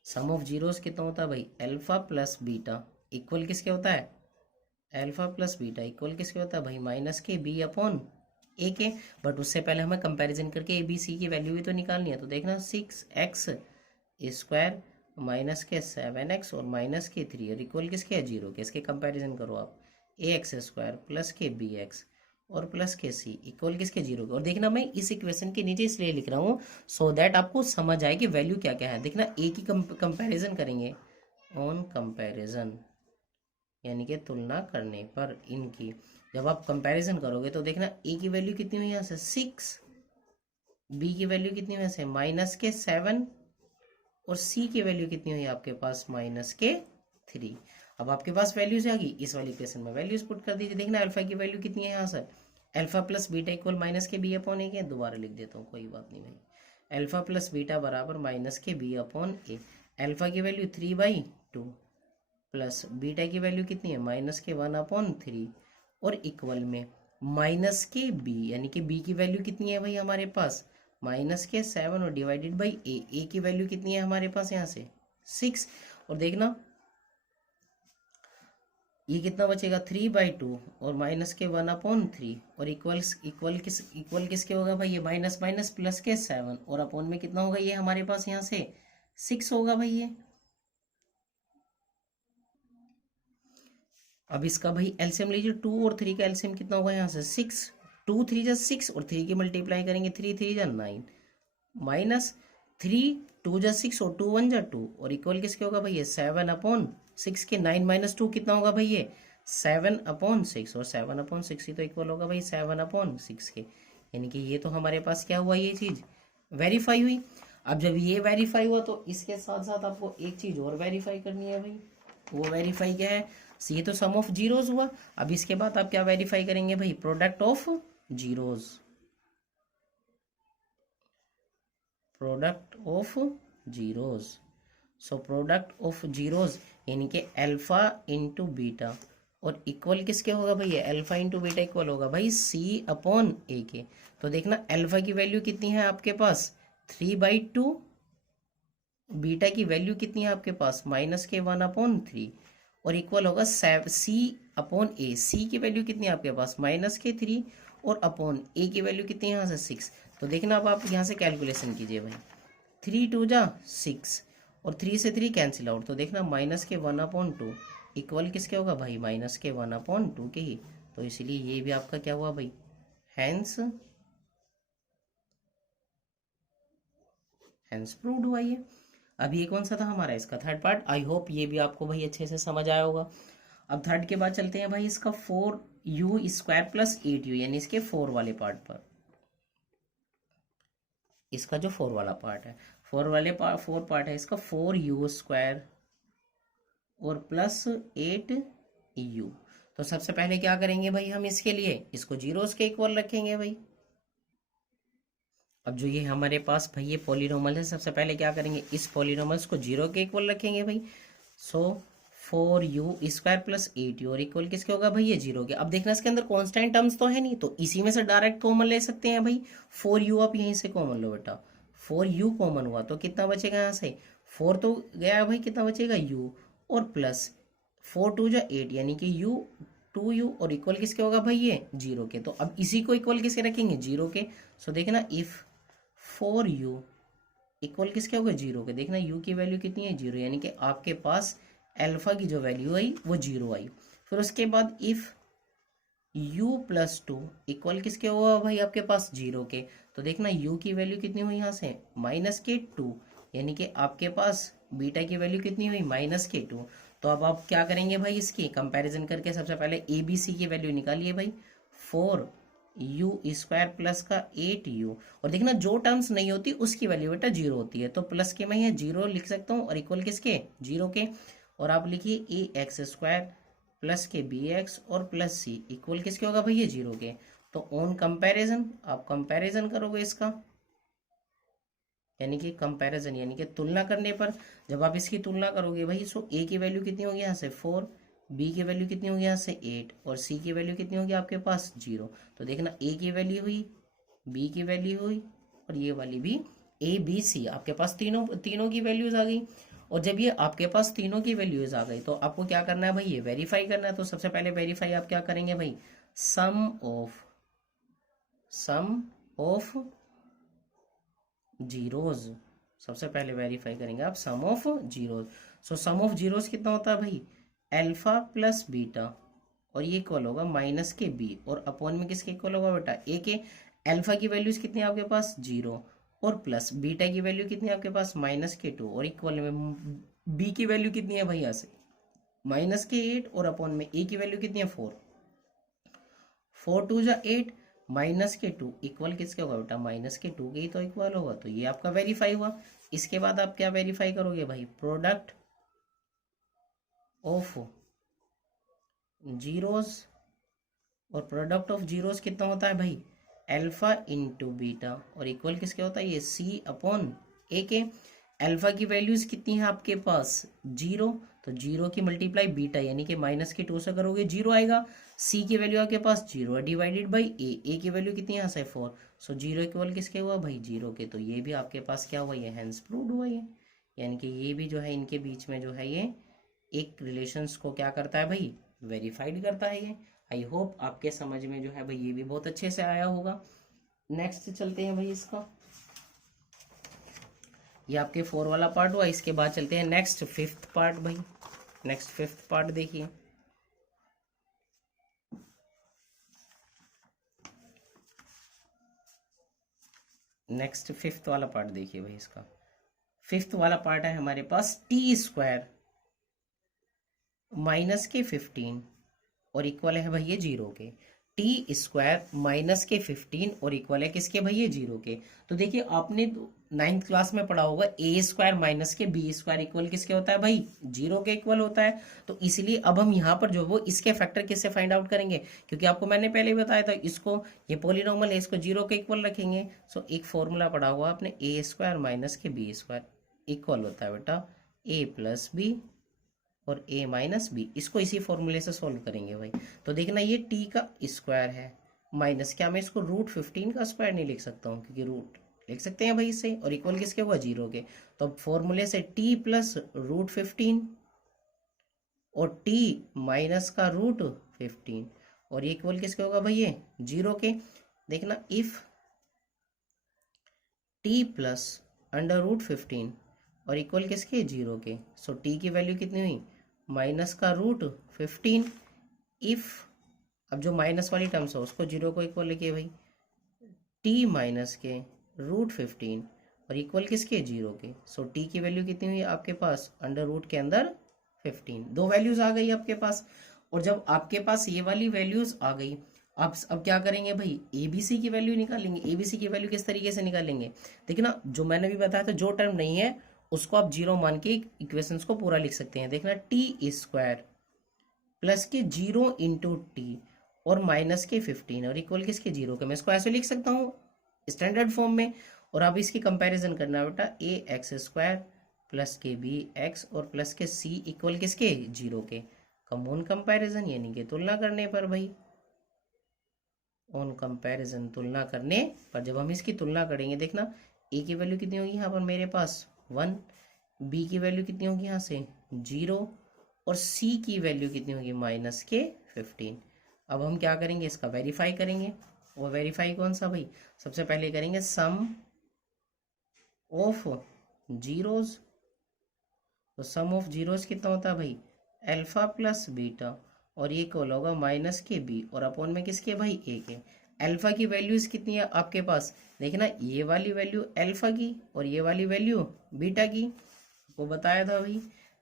Sum of zeros कितना होता है भाई अल्फा प्लस बीटा इक्वल किसके होता है अल्फा प्लस बीटा इक्वल किसके होता है भाई माइनस के b/a के। बट उससे पहले हमें कंपैरिजन करके ए बी सी की वैल्यू भी तो निकालनी है, तो देखना 6x² माइनस के 7x और माइनस के 3 और इक्वल किसके है 0 के। इसके कंपैरिजन करो आप ax² प्लस के bx और प्लस के सी इक्वल किसके 0 के। और देखना मैं इस इक्वेशन के नीचे इसलिए लिख रहा हूँ सो दैट आपको समझ आए कि वैल्यू क्या क्या है। देखना ए की कंपैरिजन करेंगे ऑन कंपैरिजन, यानी कि तुलना करने पर इनकी जब आप कंपैरिजन करोगे तो देखना ए की वैल्यू कितनी हुई यहाँ से 6, बी की वैल्यू कितनी हुई यहाँ से माइनस के 7 और सी की वैल्यू कितनी हुई आपके पास माइनस के 3। अब आपके पास वैल्यूज आ गई, इस वाली इक्वेशन में वैल्यूज पुट कर दीजिए। देखना अल्फा की वैल्यू कितनी है यहाँ से alpha plus beta equal minus के b/a के, दोबारा लिख देता हूँ कोई बात नहीं भाई, अल्फा प्लस बीटा बराबर माइनस के b/a। अल्फा की वैल्यू 3/2 प्लस बीटा की वैल्यू कितनी है माइनस के 1/3 और इक्वल में माइनस के b, यानी कि b की वैल्यू कितनी है भाई हमारे पास माइनस के 7 और डिवाइडेड बाई a की वैल्यू कितनी है हमारे पास यहाँ से 6। और देखना ये कितना बचेगा 3/2 और माइनस के 1/3 और इक्वल किसके होगा भाई ये माइनस माइनस प्लस के 7 और अपॉन में कितना होगा ये हमारे पास यहाँ से 6 होगा भाई ये। अब इसका भाई एलसीएम लीजिए 2 और 3 का एलसीएम कितना होगा यहाँ से 6, 2 3 जा 6 और 3 की मल्टीप्लाई करेंगे 3 3 जा 9 माइनस 3 2 जा 6 और 2 1 जा 2 और इक्वल किसके होगा भाई ये 7/6 के 9 माइनस 2 कितना होगा भाई ये 7/6 और 7/6 ही तो इक्वल होगा भाई 7/6 के, यानी कि ये तो हमारे पास क्या हुआ ये चीज वेरीफाई हुई। अब जब ये वेरीफाई हुआ तो इसके साथ साथ आपको एक चीज और वेरीफाई करनी है भाई, वो वेरीफाई क्या है, ये तो सम ऑफ जीरोज हुआ। अब इसके बाद आप क्या वेरीफाई करेंगे भाई product of zeros, product of zeros. So product of zeros यानी कि अल्फा इंटू बीटा और इक्वल किसके होगा भाई अल्फा इंटू बीटा इक्वल होगा भाई c/a के। तो देखना अल्फा की वैल्यु कितनी है आपके पास 3/2, बीटा की वैल्यू कितनी है आपके पास माइनस के 1/3 और इक्वल होगा c/a। c की वैल्यू कितनी है आपके पास माइनस के 3 और अपॉन a की वैल्यू कितनी है यहाँ से 6। तो देखना अब आप यहाँ से कैलकुलेशन कीजिए भाई, 3 2 जा 6 और 3 से 3 कैंसिल आउट, तो देखना माइनस के 1/2 इक्वल किसके होगा भाई, माइनस के 1/2 के ही। तो इसलिए ये भी आपका क्या हुआ भाई, हैंस प्रूव्ड हुआ ये। अब ये कौन सा था हमारा, इसका थर्ड पार्ट। आई होप ये भी आपको भाई अच्छे से समझ आया होगा। अब थर्ड के बाद चलते हैं भाई इसका 4u² + 8u, यानी इसके 4 वाले पार्ट पर। इसका जो 4 वाला पार्ट है, 4 पार्ट है इसका, 4u² और प्लस 8u। तो सबसे पहले क्या करेंगे भाई, हम इसके लिए इसको जीरोस के इक्वल रखेंगे भाई। अब जो ये हमारे पास भाई ये पॉलीनोमल है, सबसे पहले क्या करेंगे, इस पॉलीनोमल्स को 0 के इक्वल रखेंगे भाई। सो 4u² + 8u और इक्वल किसके होगा भाई, ये 0 के। अब देखना इसके अंदर कांस्टेंट टर्म्स तो है नहीं, तो इसी में से डायरेक्ट कॉमन ले सकते हैं भाई। 4u आप यहीं से कॉमन लो बेटा, 4u कॉमन हुआ तो कितना बचेगा यहाँ से, 4 तो गया भाई, कितना बचेगा u, और प्लस 4 2 जा 8 यानी कि u 2u और इक्वल किसके होगा भाई, ये 0 के। तो अब इसी को इक्वल किसके रखेंगे, 0 के। सो देखना इफ 4u इक्वल किसके होगा, 0 के। देखना u की वैल्यू कितनी है, 0, यानी कि आपके पास अल्फा की जो वैल्यू आई वो 0 आई। फिर उसके बाद इफ u + 2 इक्वल किसके हुआ भाई, आपके पास 0 के। तो देखना u की वैल्यू कितनी हुई यहाँ से, -2, यानी कि आपके पास बीटा की वैल्यू कितनी हुई, -2। तो अब आप क्या करेंगे भाई, इसकी कंपैरिजन करके सबसे पहले ए बी सी की वैल्यू निकालिए भाई। 4u² प्लस का 8u, और देखना जो टर्म्स नहीं होती उसकी वैल्यू बेटा 0 होती है, तो प्लस के मैं ये 0 लिख सकता हूँ और इक्वल किसके, 0 के। और आप लिखिए ax² प्लस के bx और प्लस c इक्वल किसके होगा भाई, ये 0 के। तो ऑन कंपैरिजन आप कंपैरिजन करोगे इसका, यानी कि कंपैरिजन यानी कि तुलना करने पर, जब आप इसकी तुलना करोगे भाई, सो a की वैल्यू कितनी होगी यहाँ से 4, b की वैल्यू कितनी होगी यहाँ से 8 और c की वैल्यू कितनी होगी आपके पास 0। तो देखना a की वैल्यू हुई, b की वैल्यू हुई और ये वाली भी a b c, आपके पास तीनों की वैल्यूज आ गई। और जब ये आपके पास तीनों की वैल्यूज आ गई तो आपको क्या करना है भाई, ये वेरीफाई करना है। तो सबसे पहले वेरीफाई आप क्या करेंगे भाई, सम ऑफ जीरोज, सबसे पहले वेरीफाई करेंगे आप sum of zeros. So sum of zeros कितना होता है भाई, अल्फा प्लस बीटा, और ये इक्वल होगा माइनस के बी, और अपॉन में किसके इक्वल होगा बेटा, ए के। अल्फा की वैल्यूज कितनी है आपके पास 0, और प्लस बीटा की वैल्यू कितनी है आपके पास -2, और इक्वल में बी की वैल्यू कितनी है भाई यहाँ से -8, और अपॉन में ए की वैल्यू कितनी है 4, 4 2 जा 8 -2 इक्वल किसके होगा बेटा, -2 के ही तो इक्वल होगा। तो ये आपका वेरीफाई हुआ। इसके बाद आप क्या वेरीफाई करोगे भाई, प्रोडक्ट ऑफ जीरोस, और प्रोडक्ट ऑफ जीरोस कितना होता है भाई, अल्फा इंटू बीटा, और इक्वल किसके होता है, ये c अपॉन ए के। अल्फा की वैल्यूज कितनी है आपके पास 0, तो 0 की मल्टीप्लाई बीटा यानी कि -2 से करोगे 0 आएगा। c की वैल्यू आपके पास 0 है डिवाइडेड बाई ए की वैल्यू कितनी है यहाँ से 4। सो 0 इक्वल किसके हुआ भाई, 0 के। तो ये भी आपके पास क्या हुआ, ये हैंस प्रूव्ड हुआ ये, यानी कि ये भी जो है इनके बीच में जो है ये एक रिलेशंस को क्या करता है भाई, वेरीफाइड करता है ये। आई होप आपके समझ में जो है भाई ये भी बहुत अच्छे से आया होगा। नेक्स्ट चलते हैं भाई इसका, ये आपके 4 वाला पार्ट हुआ। इसके बाद चलते हैं नेक्स्ट 5th पार्ट भाई। नेक्स्ट 5th पार्ट देखिए, नेक्स्ट 5th वाला पार्ट देखिए भाई। इसका 5th वाला पार्ट है हमारे पास t² माइनस के 15 और इक्वल है भाई ये 0 के। t² माइनस के 15 और इक्वल है किसके भाई, ये 0 के। तो देखिए आपने 9th क्लास में पढ़ा होगा a² माइनस के b² इक्वल किसके होता है भाई, 0 के इक्वल होता है। तो इसलिए अब हम यहाँ पर जो वो इसके फैक्टर किससे फाइंड आउट करेंगे, क्योंकि आपको मैंने पहले बताया था इसको, ये पॉलीनॉमियल है, इसको 0 के इक्वल रखेंगे। सो एक फॉर्मूला पढ़ा हुआ आपने, a² माइनस के b² इक्वल होता है बेटा a प्लस बी और a माइनस बी। इसको इसी फॉर्मूले से सॉल्व करेंगे भाई। तो देखना ये t का स्क्वायर है माइनस, क्या मैं इसको √15 का स्क्वायर नहीं लिख सकता हूँ, क्योंकि रूट लिख सकते हैं भाई इससे, और इक्वल किसके हुआ 0 के। तो अब फॉर्मूले से t प्लस √15 और t माइनस का √15 और ये इक्वल किसके होगा भाई, ये 0 के। देखना इफ t प्लस √15 और इक्वल किसके, 0 के। सो टी की वैल्यू कितनी हुई, माइनस का √15। इफ, अब जो माइनस वाली टर्म्स है उसको 0 को इक्वल लिखिए भाई, टी माइनस के √15 और इक्वल किसके, 0 के। सो टी की वैल्यू कितनी हुई आपके पास, अंडर रूट के अंदर 15। दो वैल्यूज आ गई आपके पास। और जब आपके पास ये वाली वैल्यूज आ गई, आप अब क्या करेंगे भाई, एबीसी की वैल्यू निकालेंगे। एबीसी की वैल्यू किस तरीके से निकालेंगे, देखना जो मैंने भी बताया था, जो टर्म नहीं है उसको आप 0 मान के इक्वेशंस को पूरा लिख सकते हैं। देखना t² प्लस के 0 इंटू टी और माइनस के 15 और इक्वल किसके, 0 के। मैं इसको ऐसे लिख सकता हूँ स्टैंडर्ड फॉर्म में। और अब इसकी कंपैरिजन करना है बेटा, ax² प्लस के bx और प्लस के c इक्वल किसके, 0 के। कॉमन कंपैरिजन यानी कि तुलना करने पर भाई, ऑन कंपैरिजन तुलना करने पर जब हम इसकी तुलना करेंगे, देखना a की वैल्यू कितनी होगी यहाँ पर मेरे पास 1, b की वैल्यू कितनी होगी यहाँ से 0 और c की वैल्यू कितनी होगी माइनस के 15। अब हम क्या करेंगे, इसका वेरीफाई करेंगे। और वेरीफाई कौन सा भाई, सबसे पहले करेंगे सम ऑफ जीरोज। तो सम ऑफ जीरोज कितना होता है भाई, अल्फा प्लस बीटा और ये कॉल होगा माइनस के बी और अपॉन में किसके भाई, ए के। अल्फा की वैल्यूज कितनी है आपके पास, देखना ये वाली वैल्यू अल्फा की और ये वाली वैल्यू बीटा की। वो बताया था भाई,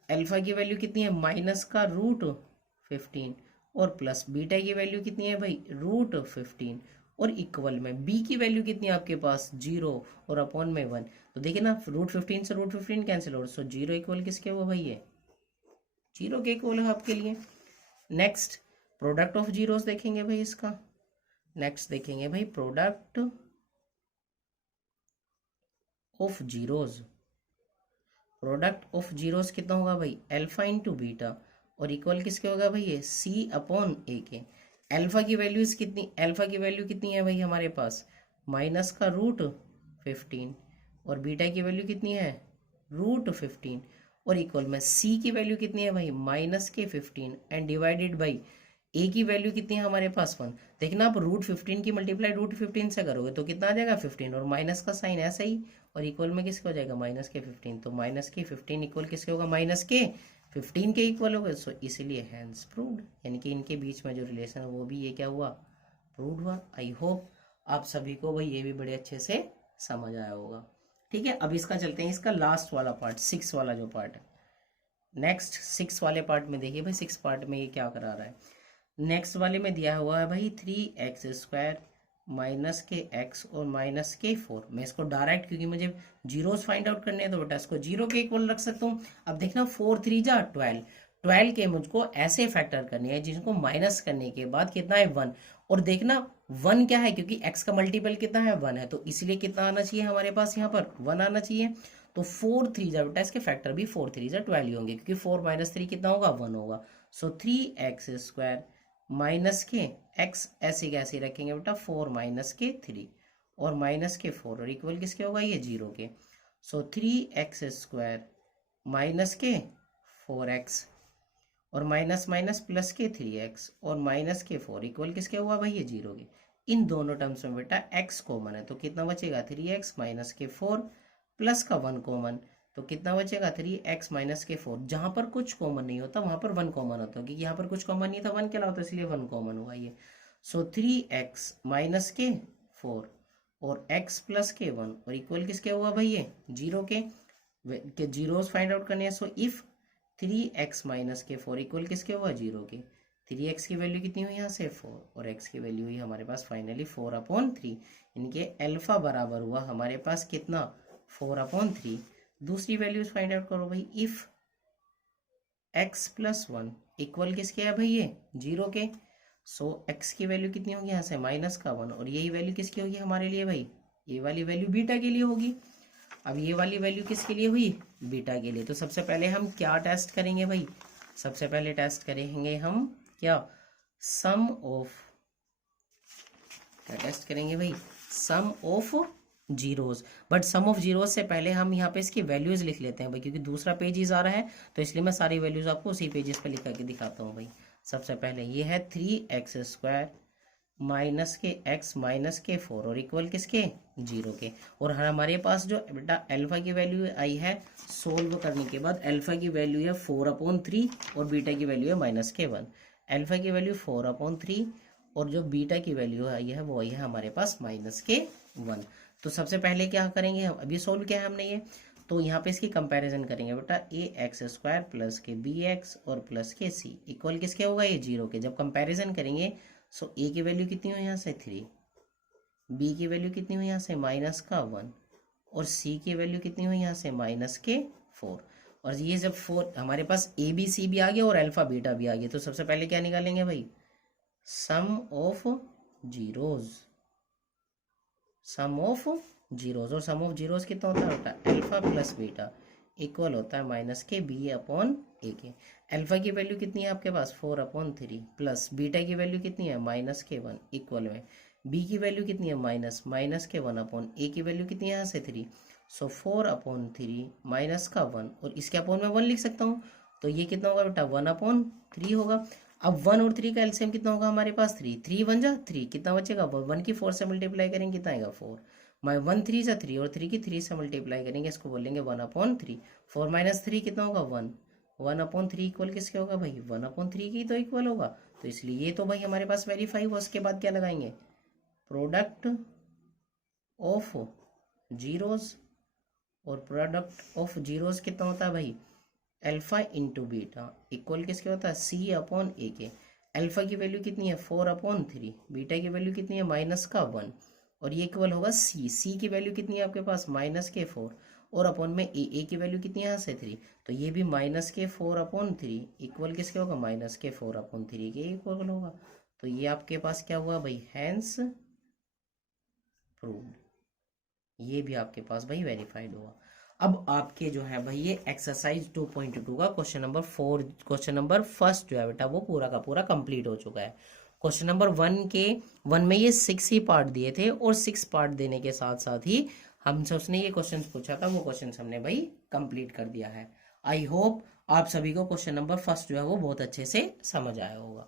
अल्फा की वैल्यू कितनी है, माइनस का √15 और प्लस बीटा की वैल्यू कितनी है भाई, √15 और इक्वल में बी की वैल्यू कितनी है आपके पास, 0 और अपॉन में 1। तो देखिए ना, √15 से √15 कैंसिल हो, सो 0 इक्वल किसके हुआ भाई, ये 0 के इक्वल है आपके लिए। नेक्स्ट प्रोडक्ट ऑफ जीरोस देखेंगे भाई इसका। नेक्स्ट देखेंगे भाई product of zeros. Product of zeros कितना होगा भाई, अल्फा इंटू बीटा और इक्वल किसके होगा भाई, ये c अपॉन ए के। अल्फा की वैल्यूज कितनी, अल्फा की वैल्यू कितनी है भाई हमारे पास, माइनस का √15 और बीटा की वैल्यू कितनी है, √15 और इक्वल में c की वैल्यू कितनी है भाई, माइनस के 15 एंड डिवाइडेड बाई ए की वैल्यू कितनी है हमारे पास 1। देखना आप √15 की मल्टीप्लाई √15 से करोगे तो कितना आ जाएगा 15 और माइनस का साइन ऐसा ही और इक्वल में किसका हो जाएगा, माइनस के 15। तो माइनस के 15 इक्वल किसके होगा, माइनस के 15 के इक्वल होगा। सो इसलिए हैंस प्रूव्ड, यानी कि इनके बीच में जो रिलेशन है वो भी ये क्या हुआ, प्रूव्ड हुआ। आई होप आप सभी को भाई ये भी बड़े अच्छे से समझ आया होगा। ठीक है, अब इसका चलते हैं इसका लास्ट वाला पार्ट, 6 वाला जो पार्ट है। नेक्स्ट 6 वाले पार्ट में देखिए भाई, 6 पार्ट में ये क्या करा रहा है। नेक्स्ट वाले में दिया हुआ है भाई 3x² माइनस के x और माइनस के 4। मैं इसको डायरेक्ट, क्योंकि मुझे जीरोस फाइंड आउट करने हैं तो बेटा इसको 0 के इक्वल रख सकता हूँ। अब देखना 4 3 जा 12, 12 के मुझको ऐसे फैक्टर करने हैं जिनको माइनस करने के बाद कितना है 1। और देखना 1 क्या है, क्योंकि x का मल्टीपल कितना है 1 है, तो इसलिए कितना आना चाहिए हमारे पास यहाँ पर 1 आना चाहिए। तो 4 3 जा बेटा, इसके फैक्टर भी 4 3 जा 12 ही होंगे, क्योंकि 4 माइनस 3 कितना होगा 1 होगा। सो 3x² माइनस के x ऐसे कैसे रखेंगे बेटा, 4 माइनस के 3 और माइनस के 4 और इक्वल किसके होगा, ये 0 के। सो 3x² माइनस के 4x और माइनस माइनस प्लस के 3x और माइनस के 4 इक्वल किसके हुआ भाई, ये 0 के। इन दोनों टर्म्स में बेटा x कॉमन है तो कितना बचेगा, 3x माइनस के 4 प्लस का 1 कॉमन, तो कितना बचेगा 3x माइनस के 4। जहां पर कुछ कॉमन नहीं होता वहां पर 1 कॉमन होता है, क्योंकि यहाँ पर कुछ कॉमन नहीं था 1 के अलावा, तो इसलिए 1 कॉमन हुआ ये। सो 3x माइनस के 4 और x प्लस के 1 और इक्वल किसके हुआ भाई, ये 0 के जीरोस फाइंड आउट करने हैं। सो इफ 3x माइनस के 4 इक्वल किसके हुआ, 0 के। 3x की वैल्यू कितनी हुई यहाँ से 4 और x की वैल्यू हुई हमारे पास फाइनली 4/3। इनके अल्फा बराबर हुआ हमारे पास कितना, 4/3। दूसरी वैल्यूज फाइंड आउट करो भाई, इफ x प्लस 1 इक्वल किसके है भाई, ये 0 के। सो x की वैल्यू कितनी होगी यहाँ से, माइनस का 1 और यही वैल्यू किसकी होगी हमारे लिए भाई, ये वाली वैल्यू बीटा के लिए होगी। अब ये वाली वैल्यू किसके लिए हुई, बीटा के लिए। तो सबसे पहले हम क्या टेस्ट करेंगे भाई, सबसे पहले टेस्ट करेंगे हम क्या, सम ऑफ, क्या टेस्ट करेंगे भाई, sum of zeros. But sum of zeros से पहले हम यहाँ पे इसकी वैल्यूज लिख लेते हैं भाई, क्योंकि दूसरा पेजेस आ रहा है तो इसलिए मैं सारी वैल्यूज आपको उसी पेजेस पे लिख करके दिखाता हूँ भाई। सबसे पहले ये है 3x² माइनस के एक्स माइनस के 4 और इक्वल किसके 0 के। और हमारे पास जो बेटा अल्फा की वैल्यू आई है सोल्व करने के बाद, अल्फा की वैल्यू है 4/3 और बीटा की वैल्यू है माइनस के 1। अल्फा की वैल्यू 4/3 और जो बीटा की वैल्यू आई है वो आई है हमारे पास माइनस के 1। तो सबसे पहले क्या करेंगे हम, अभी सोल्व किया है हमने ये, तो यहाँ पे इसकी कंपैरिजन करेंगे बेटा, ax² प्लस के bx और प्लस के c इक्वल किसके होगा, ये 0 के। जब कंपैरिजन करेंगे सो a की वैल्यू कितनी हुई यहाँ से 3, b की वैल्यू कितनी हुई यहाँ से माइनस का 1 और c की वैल्यू कितनी हुई यहाँ से माइनस के 4। और ये जब 4 हमारे पास a b c भी आ गया और अल्फा बीटा भी आ गया, तो सबसे पहले क्या निकालेंगे भाई, sum of zeros. Sum of zeros, और सम ऑफ जीरोज कितना होता है बेटा, अल्फा प्लस बीटा इक्वल होता है माइनस के b/a के। अल्फा की वैल्यू कितनी है आपके पास 4/3 प्लस बीटा की वैल्यू कितनी है माइनस के 1 इक्वल में b की वैल्यू कितनी है माइनस के 1/a की वैल्यू कितनी है यहाँ से 3, सो 4/3 माइनस का 1 और इसके अपॉन में 1 लिख सकता हूँ, तो ये कितना होगा बेटा 1/3 होगा। अब 1 और 3 का एलसीएम कितना होगा हमारे पास 3, 3 1 जा 3, कितना बचेगा 1 की 4 से मल्टीप्लाई करेंगे कितना आएगा 4, 1 3 जा 3 और 3 की 3 से मल्टीप्लाई करेंगे, इसको बोलेंगे 1/3। 4 माइनस 3 कितना होगा 1, 1/3 इक्वल किसके होगा भाई 1/3 की तो इक्वल होगा। तो इसलिए ये तो भाई हमारे पास वेरीफाई हुआ। उसके बाद क्या लगाएंगे, प्रोडक्ट ऑफ जीरोज, और प्रोडक्ट ऑफ जीरोज कितना होता है भाई, अल्फा इंटू बीटा इक्वल किसके होता है c/a के। अल्फा की वैल्यू कितनी है 4/3, बीटा की वैल्यू कितनी है माइनस का 1 और ये इक्वल होगा c की वैल्यू कितनी है आपके पास माइनस के 4 और अपॉन में a की वैल्यू कितनी है यहाँ से 3, तो ये भी माइनस के 4/3 इक्वल किसके होगा माइनस के 4/3 के इक्वल होगा। तो ये आपके पास क्या हुआ भाई, हैंस प्रूव्ड, ये भी आपके पास भाई वेरीफाइड हुआ। अब आपके जो है भाई ये एक्सरसाइज 2.2 का question number 4, question number first जो है बेटा वो पूरा का पूरा कंप्लीट हो चुका है। क्वेश्चन नंबर 1 में ये 6 ही पार्ट दिए थे और 6 पार्ट देने के साथ साथ ही हमसे उसने ये क्वेश्चन पूछा था, वो क्वेश्चन हमने भाई कंप्लीट कर दिया है। आई होप आप सभी को क्वेश्चन नंबर फर्स्ट जो है वो बहुत अच्छे से समझ आया होगा।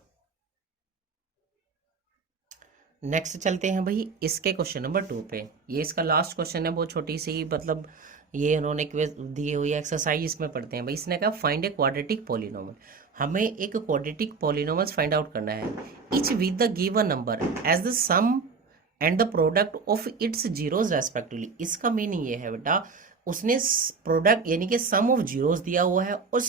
नेक्स्ट चलते हैं भाई इसके क्वेश्चन नंबर 2 पे। ये इसका लास्ट क्वेश्चन है, बहुत छोटी सी मतलब ये उन्होंने दी हुई एक्सरसाइज इसमें पढ़ते हैं भाई। इसने कहा फाइंड ए क्वाड्रेटिक पॉलिनोमियल, हमें एक क्वाड्रेटिक पॉलिनोमियल्स फाइंड आउट करना है, each with the given number as the sum and the product of its zeros respectively. इसका मीनिंग ये है बेटा, उसने प्रोडक्ट यानी कि सम ऑफ जीरोस दिया हुआ है और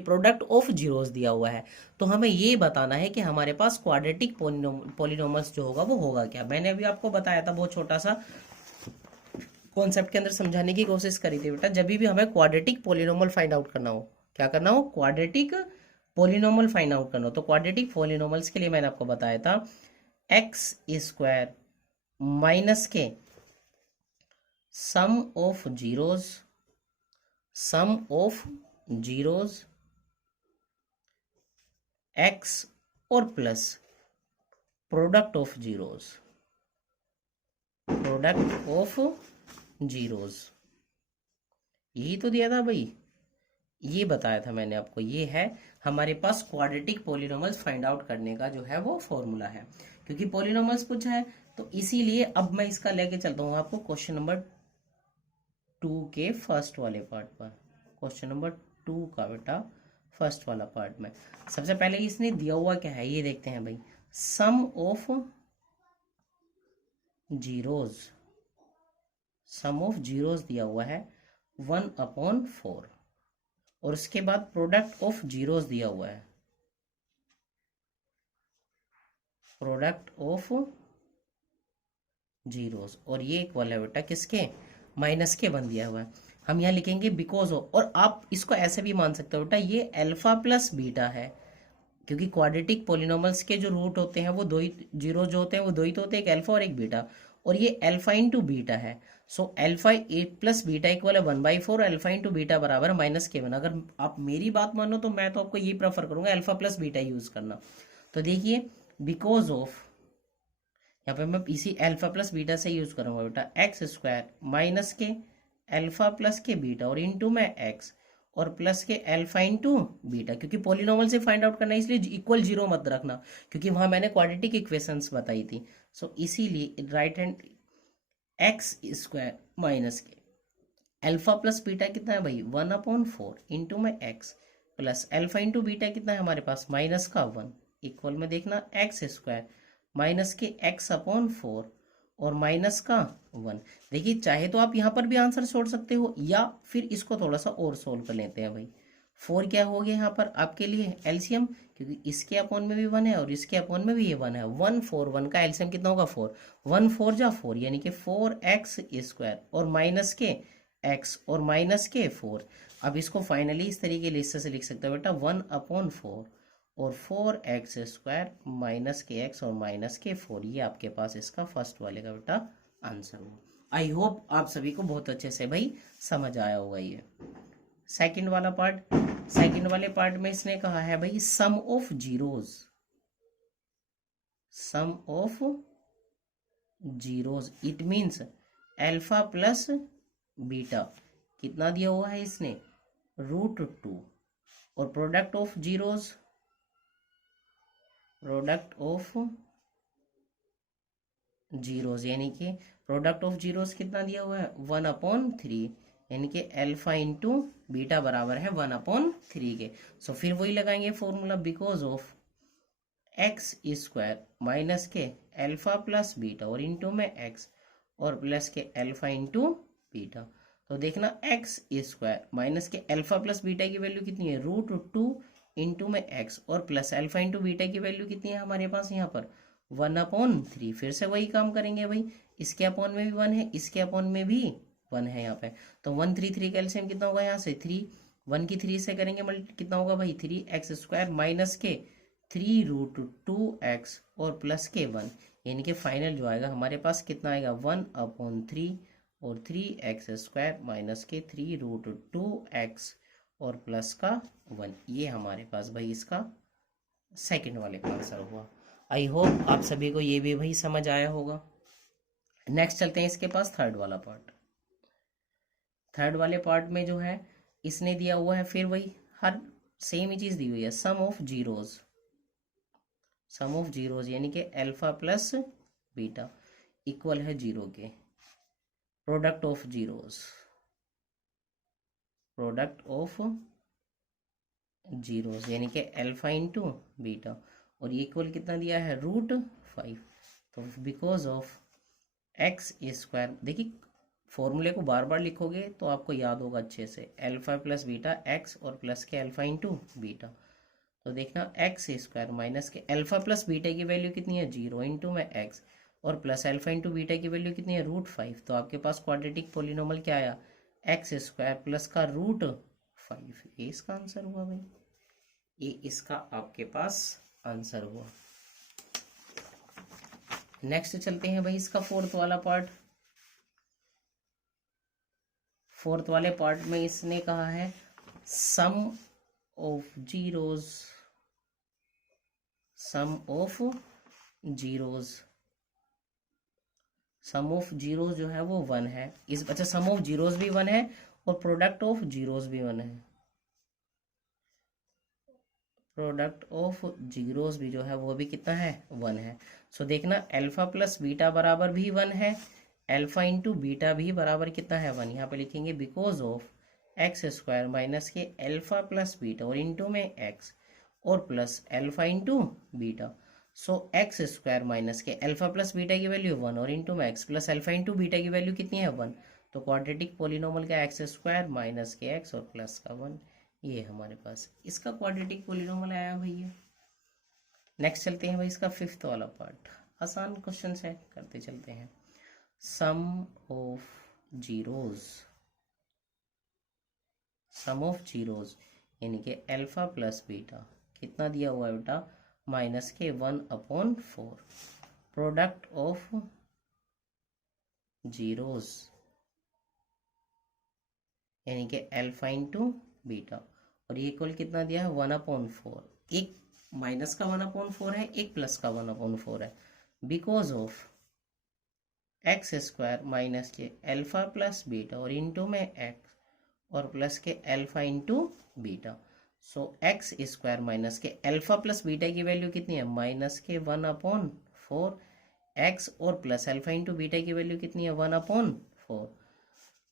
प्रोडक्ट ऑफ जीरोस दिया हुआ है, तो हमें ये बताना है कि हमारे पास क्वाड्रेटिक पॉलिनोमियल्स जो होगा वो होगा क्या। मैंने अभी आपको बताया था, बहुत छोटा सा कॉन्सेप्ट के अंदर समझाने की कोशिश करी थी बेटा, जब भी हमें क्वाड्रेटिक पॉलिनोमियल फाइंड आउट करना हो, क्या करना हो, क्वाड्रेटिक पॉलिनोमियल फाइंड आउट करना हो, तो क्वाड्रेटिक पॉलिनोमियल्स के लिए मैंने आपको बताया था x² माइनस के सम ऑफ जीरोज x और प्लस प्रोडक्ट ऑफ जीरोज, यही तो दिया था भाई, ये बताया था मैंने आपको। ये है हमारे पास क्वाड्रेटिक पॉलिनोमियल्स फाइंड आउट करने का जो है वो फॉर्मूला है, क्योंकि पॉलिनोमियल्स पूछा है तो इसीलिए अब मैं इसका लेके चलता हूँ आपको क्वेश्चन नंबर 2 के फर्स्ट वाले पार्ट पर। क्वेश्चन नंबर 2 का बेटा फर्स्ट वाला पार्ट में सबसे पहले इसने दिया हुआ क्या है ये देखते हैं भाई, सम ऑफ जीरोज दिया हुआ है 1/4 और उसके बाद प्रोडक्ट ऑफ जीरोज दिया हुआ है, प्रोडक्ट ऑफ जीरोज, और ये इक्वल है बेटा किसके माइनस के 1 दिया हुआ है। हम यहाँ लिखेंगे बिकॉज ऑफ, और आप इसको ऐसे भी मान सकते हो बेटा ये अल्फा प्लस बीटा है, क्योंकि क्वाड्रेटिक पॉलिनोमियल्स के जो रूट होते हैं वो दो ही, जीरो जो होते हैं वो दो ही तो होते हैं, एक अल्फा और एक बीटा, और ये अल्फा इंटू बीटा है। So alpha 8 plus beta equal है 1/4, अल्फा इंटू बीटा बराबर माइनस के 1। अगर आप मेरी बात मानो तो मैं तो आपको ये प्रेफर करूंगा अल्फा प्लस बीटा यूज करना। तो देखिए बिकॉज ऑफ, यहाँ पे मैं इसी अल्फा प्लस बीटा से यूज करूंगा बेटा x² माइनस के अल्फा प्लस के बीटा और इंटू में x, और प्लस के अल्फा इंटू बीटा, क्योंकि पॉलिनॉमियल से फाइंड आउट करना है इसलिए इक्वल जीरो मत रखना, क्योंकि वहां मैंने क्वाड्रेटिक इक्वेशंस बताई थी। सो इसीलिए right hand axe square minus के अल्फा प्लस बीटा कितना है भाई 1/4 इंटू में x plus alpha into beta कितना है हमारे पास माइनस का 1 इक्वल में देखना एक्स स्क्वायर माइनस के x/4 और माइनस का 1। देखिए चाहे तो आप यहाँ पर भी आंसर छोड़ सकते हो या फिर इसको थोड़ा सा और सोल्व कर लेते हैं भाई। 4 क्या हो गया यहाँ पर आपके लिए एलसीएम, क्योंकि इसके अपॉन में भी 1 है और इसके अपॉन में भी ये 1 है। 1 4 1 का एलसीएम कितना होगा 4, 1 4 जा 4 यानी कि 4x स्क्वायर और माइनस के x और माइनस के 4। अब इसको फाइनली इस तरीके से लिख सकते हो बेटा 1/4 और 4x स्क्वायर माइनस के x और माइनस के 4। ये आपके पास इसका फर्स्ट वाले का बेटा आंसर हो। आई होप आप सभी को बहुत अच्छे से भाई समझ आया होगा ये। सेकंड वाला पार्ट, सेकंड वाले पार्ट में इसने कहा है भाई sum of zeros, sum of zeros it means alpha plus beta कितना दिया हुआ है इसने √2 और product of zeros, product of zeros यानी कि प्रोडक्ट ऑफ जीरोज कितना दिया हुआ है 1/3 यानी कि अल्फा इंटू बीटा बराबर है 1/3 के। सो फिर वही लगाएंगे formula because of x square minus के अल्फा प्लस बीटा और इंटू में एक्स और प्लस के अल्फा इंटू बीटा। तो देखना एक्स स्क्वायर माइनस के अल्फा प्लस बीटा की वैल्यू कितनी है √2 इंटू में एक्स और प्लस अल्फा इंटू बीटा की वैल्यू कितनी है हमारे पास यहाँ पर 1/3। फिर से वही काम करेंगे भाई, इसके अपॉन में भी 1 है, इसके अपॉन में भी 1 है यहाँ पे। तो 1 3 3 का एलसीएम कितना होगा यहाँ से 3, 1 की 3 से करेंगे मल्टी कितना होगा भाई 3x स्क्वायर माइनस के 3√2x और प्लस के 1 यानी कि फाइनल जो आएगा हमारे पास कितना आएगा 1/3 और 3x स्क्वायर माइनस के 3√2x और प्लस का 1। ये हमारे पास भाई इसका सेकंड वाले का आंसर हुआ। आई होप आप सभी को ये भी भाई समझ आया होगा। नेक्स्ट चलते हैं इसके पास थर्ड वाला पार्ट। थर्ड वाले पार्ट में जो है इसने दिया हुआ है फिर वही हर सेम ही चीज दी हुई है sum of zeros, sum of zeros यानी कि अल्फा प्लस बीटा इक्वल है 0 के, product of zeros, product of zeros यानी कि अल्फा इंटू बीटा और इक्वल कितना दिया है √5। तो बिकॉज ऑफ एक्स स्क्वायर, देखिए फॉर्मूले को बार बार लिखोगे तो आपको याद होगा अच्छे से, अल्फा प्लस बीटा एक्स और प्लस के अल्फा इंटू बीटा। तो देखना एक्स स्क्वायर माइनस के अल्फा प्लस बीटा की वैल्यू कितनी है 0 इंटू में एक्स और प्लस अल्फा इंटू बीटा की वैल्यू कितनी है √5। तो आपके पास क्वाड्रेटिक पॉलिनोमियल क्या आया एक्स स्क्वायर प्लस का √5। ये इसका आंसर हुआ भाई, ये इसका आपके पास आंसर हुआ। नेक्स्ट चलते हैं भाई इसका फोर्थ वाला पार्ट। फोर्थ वाले पार्ट में इसने कहा है sum of zeros, sum of zeros, sum of zeros जो है वो 1 है इस, अच्छा सम ऑफ जीरोज भी 1 है और प्रोडक्ट ऑफ जीरोज भी 1 है, प्रोडक्ट ऑफ जीरोज भी जो है वो भी कितना है 1 है। सो देखना अल्फा प्लस बीटा बराबर भी 1 है, अल्फा इंटू बीटा भी बराबर कितना है 1। यहाँ पे लिखेंगे because of x square minus के अल्फा प्लस बीटा और इंटू में एक्स और plus alpha into beta. So x square minus के अल्फा प्लस बीटा की वैल्यू 1 और इंटू में x plus alpha into beta की वैल्यू कितनी है 1। तो क्वाड्रेटिक पॉलिनोमियल का एक्स स्क्वायर माइनस के एक्स और प्लस का 1, ये हमारे पास इसका क्वाड्रेटिक पॉलिनोमियल आया भैया। नेक्स्ट चलते हैं भाई इसका फिफ्थ वाला पार्ट, आसान क्वेश्चन है करते चलते हैं। Sum of zeros, sum of zeros यानी कि अल्फा प्लस बीटा कितना दिया हुआ है बेटा माइनस के 1/4, प्रोडक्ट ऑफ जीरोज यानी कि अल्फा इंटू बीटा और ये इक्वल कितना दिया है 1/4। एक माइनस का 1/4 है, एक प्लस का 1/4 है। Because of x square minus के अल्फा प्लस बीटा और इंटू में एक्स और प्लस के alpha into beta. So x square minus के अल्फा प्लस बीटा की वैल्यू कितनी है, माइनस के 1/4 एक्स, और प्लस अल्फा इंटू बीटा की वैल्यू कितनी है, 1/4।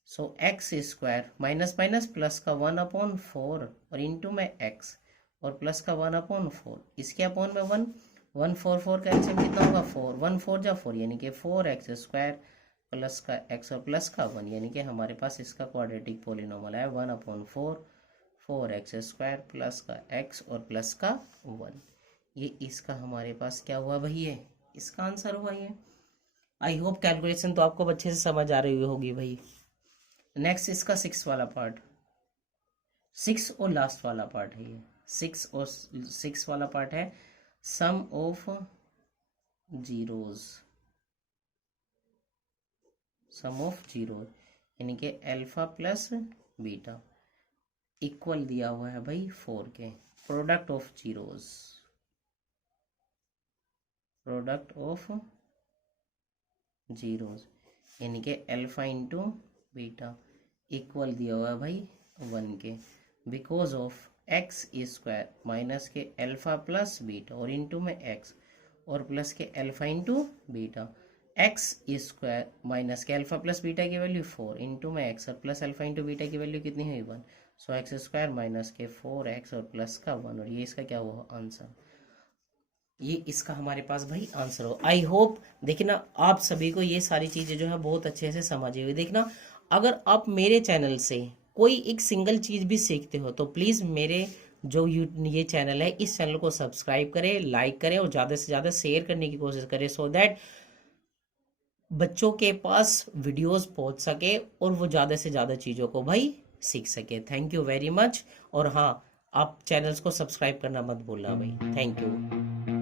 So x square minus minus plus का 1/4 और इंटू में एक्स और प्लस का 1/4, इसके अपॉन में 1, 1 4 4 का एलसीएम कितना होगा 4, 1 4 जा 4 यानी कि 4x स्क्वायर प्लस का x और प्लस का 1, यानी कि हमारे पास इसका क्वाड्रेटिक पॉलिनोमियल है 1/4 4x स्क्वायर प्लस का x और प्लस का 1। ये इसका हमारे पास क्या हुआ भाई, ये इसका आंसर हुआ ये। आई होप कैलकुलेशन तो आपको अच्छे से समझ आ रही होगी भाई। नेक्स्ट इसका 6 वाला पार्ट, 6 और लास्ट वाला पार्ट है ये, 6 वाला पार्ट है sum of zeros, sum of zero यानी कि अल्फा प्लस बीटा इक्वल दिया हुआ है भाई 4 के product of zeros, product of zeros यानी कि अल्फा इंटू बीटा इक्वल दिया हुआ है भाई 1 के, because of x square minus के अल्फा प्लस बीटा और इंटू में एक्स और प्लस के alpha into beta, x square minus के अल्फा प्लस बीटा की वैल्यू 4 इंटू में एक्स और प्लस अल्फा इंटू बीटा की वैल्यू कितनी है 1। सो एक्स स्क्वायर माइनस के 4x और प्लस का 1, और ये इसका क्या हुआ आंसर, ये इसका हमारे पास भाई आंसर हो। आई होप देखना आप सभी को ये सारी चीजें जो है बहुत अच्छे से समझी हुई। देखना अगर आप मेरे चैनल से कोई एक सिंगल चीज भी सीखते हो तो प्लीज मेरे जो ये चैनल है इस चैनल को सब्सक्राइब करें, लाइक करें और ज्यादा से ज्यादा शेयर करने की कोशिश करें, सो दैट बच्चों के पास वीडियोस पहुंच सके और वो ज़्यादा से ज़्यादा चीज़ों को भाई सीख सके। Thank you very much. और हाँ, आप चैनल्स को सब्सक्राइब करना मत भूलना भाई। Thank you.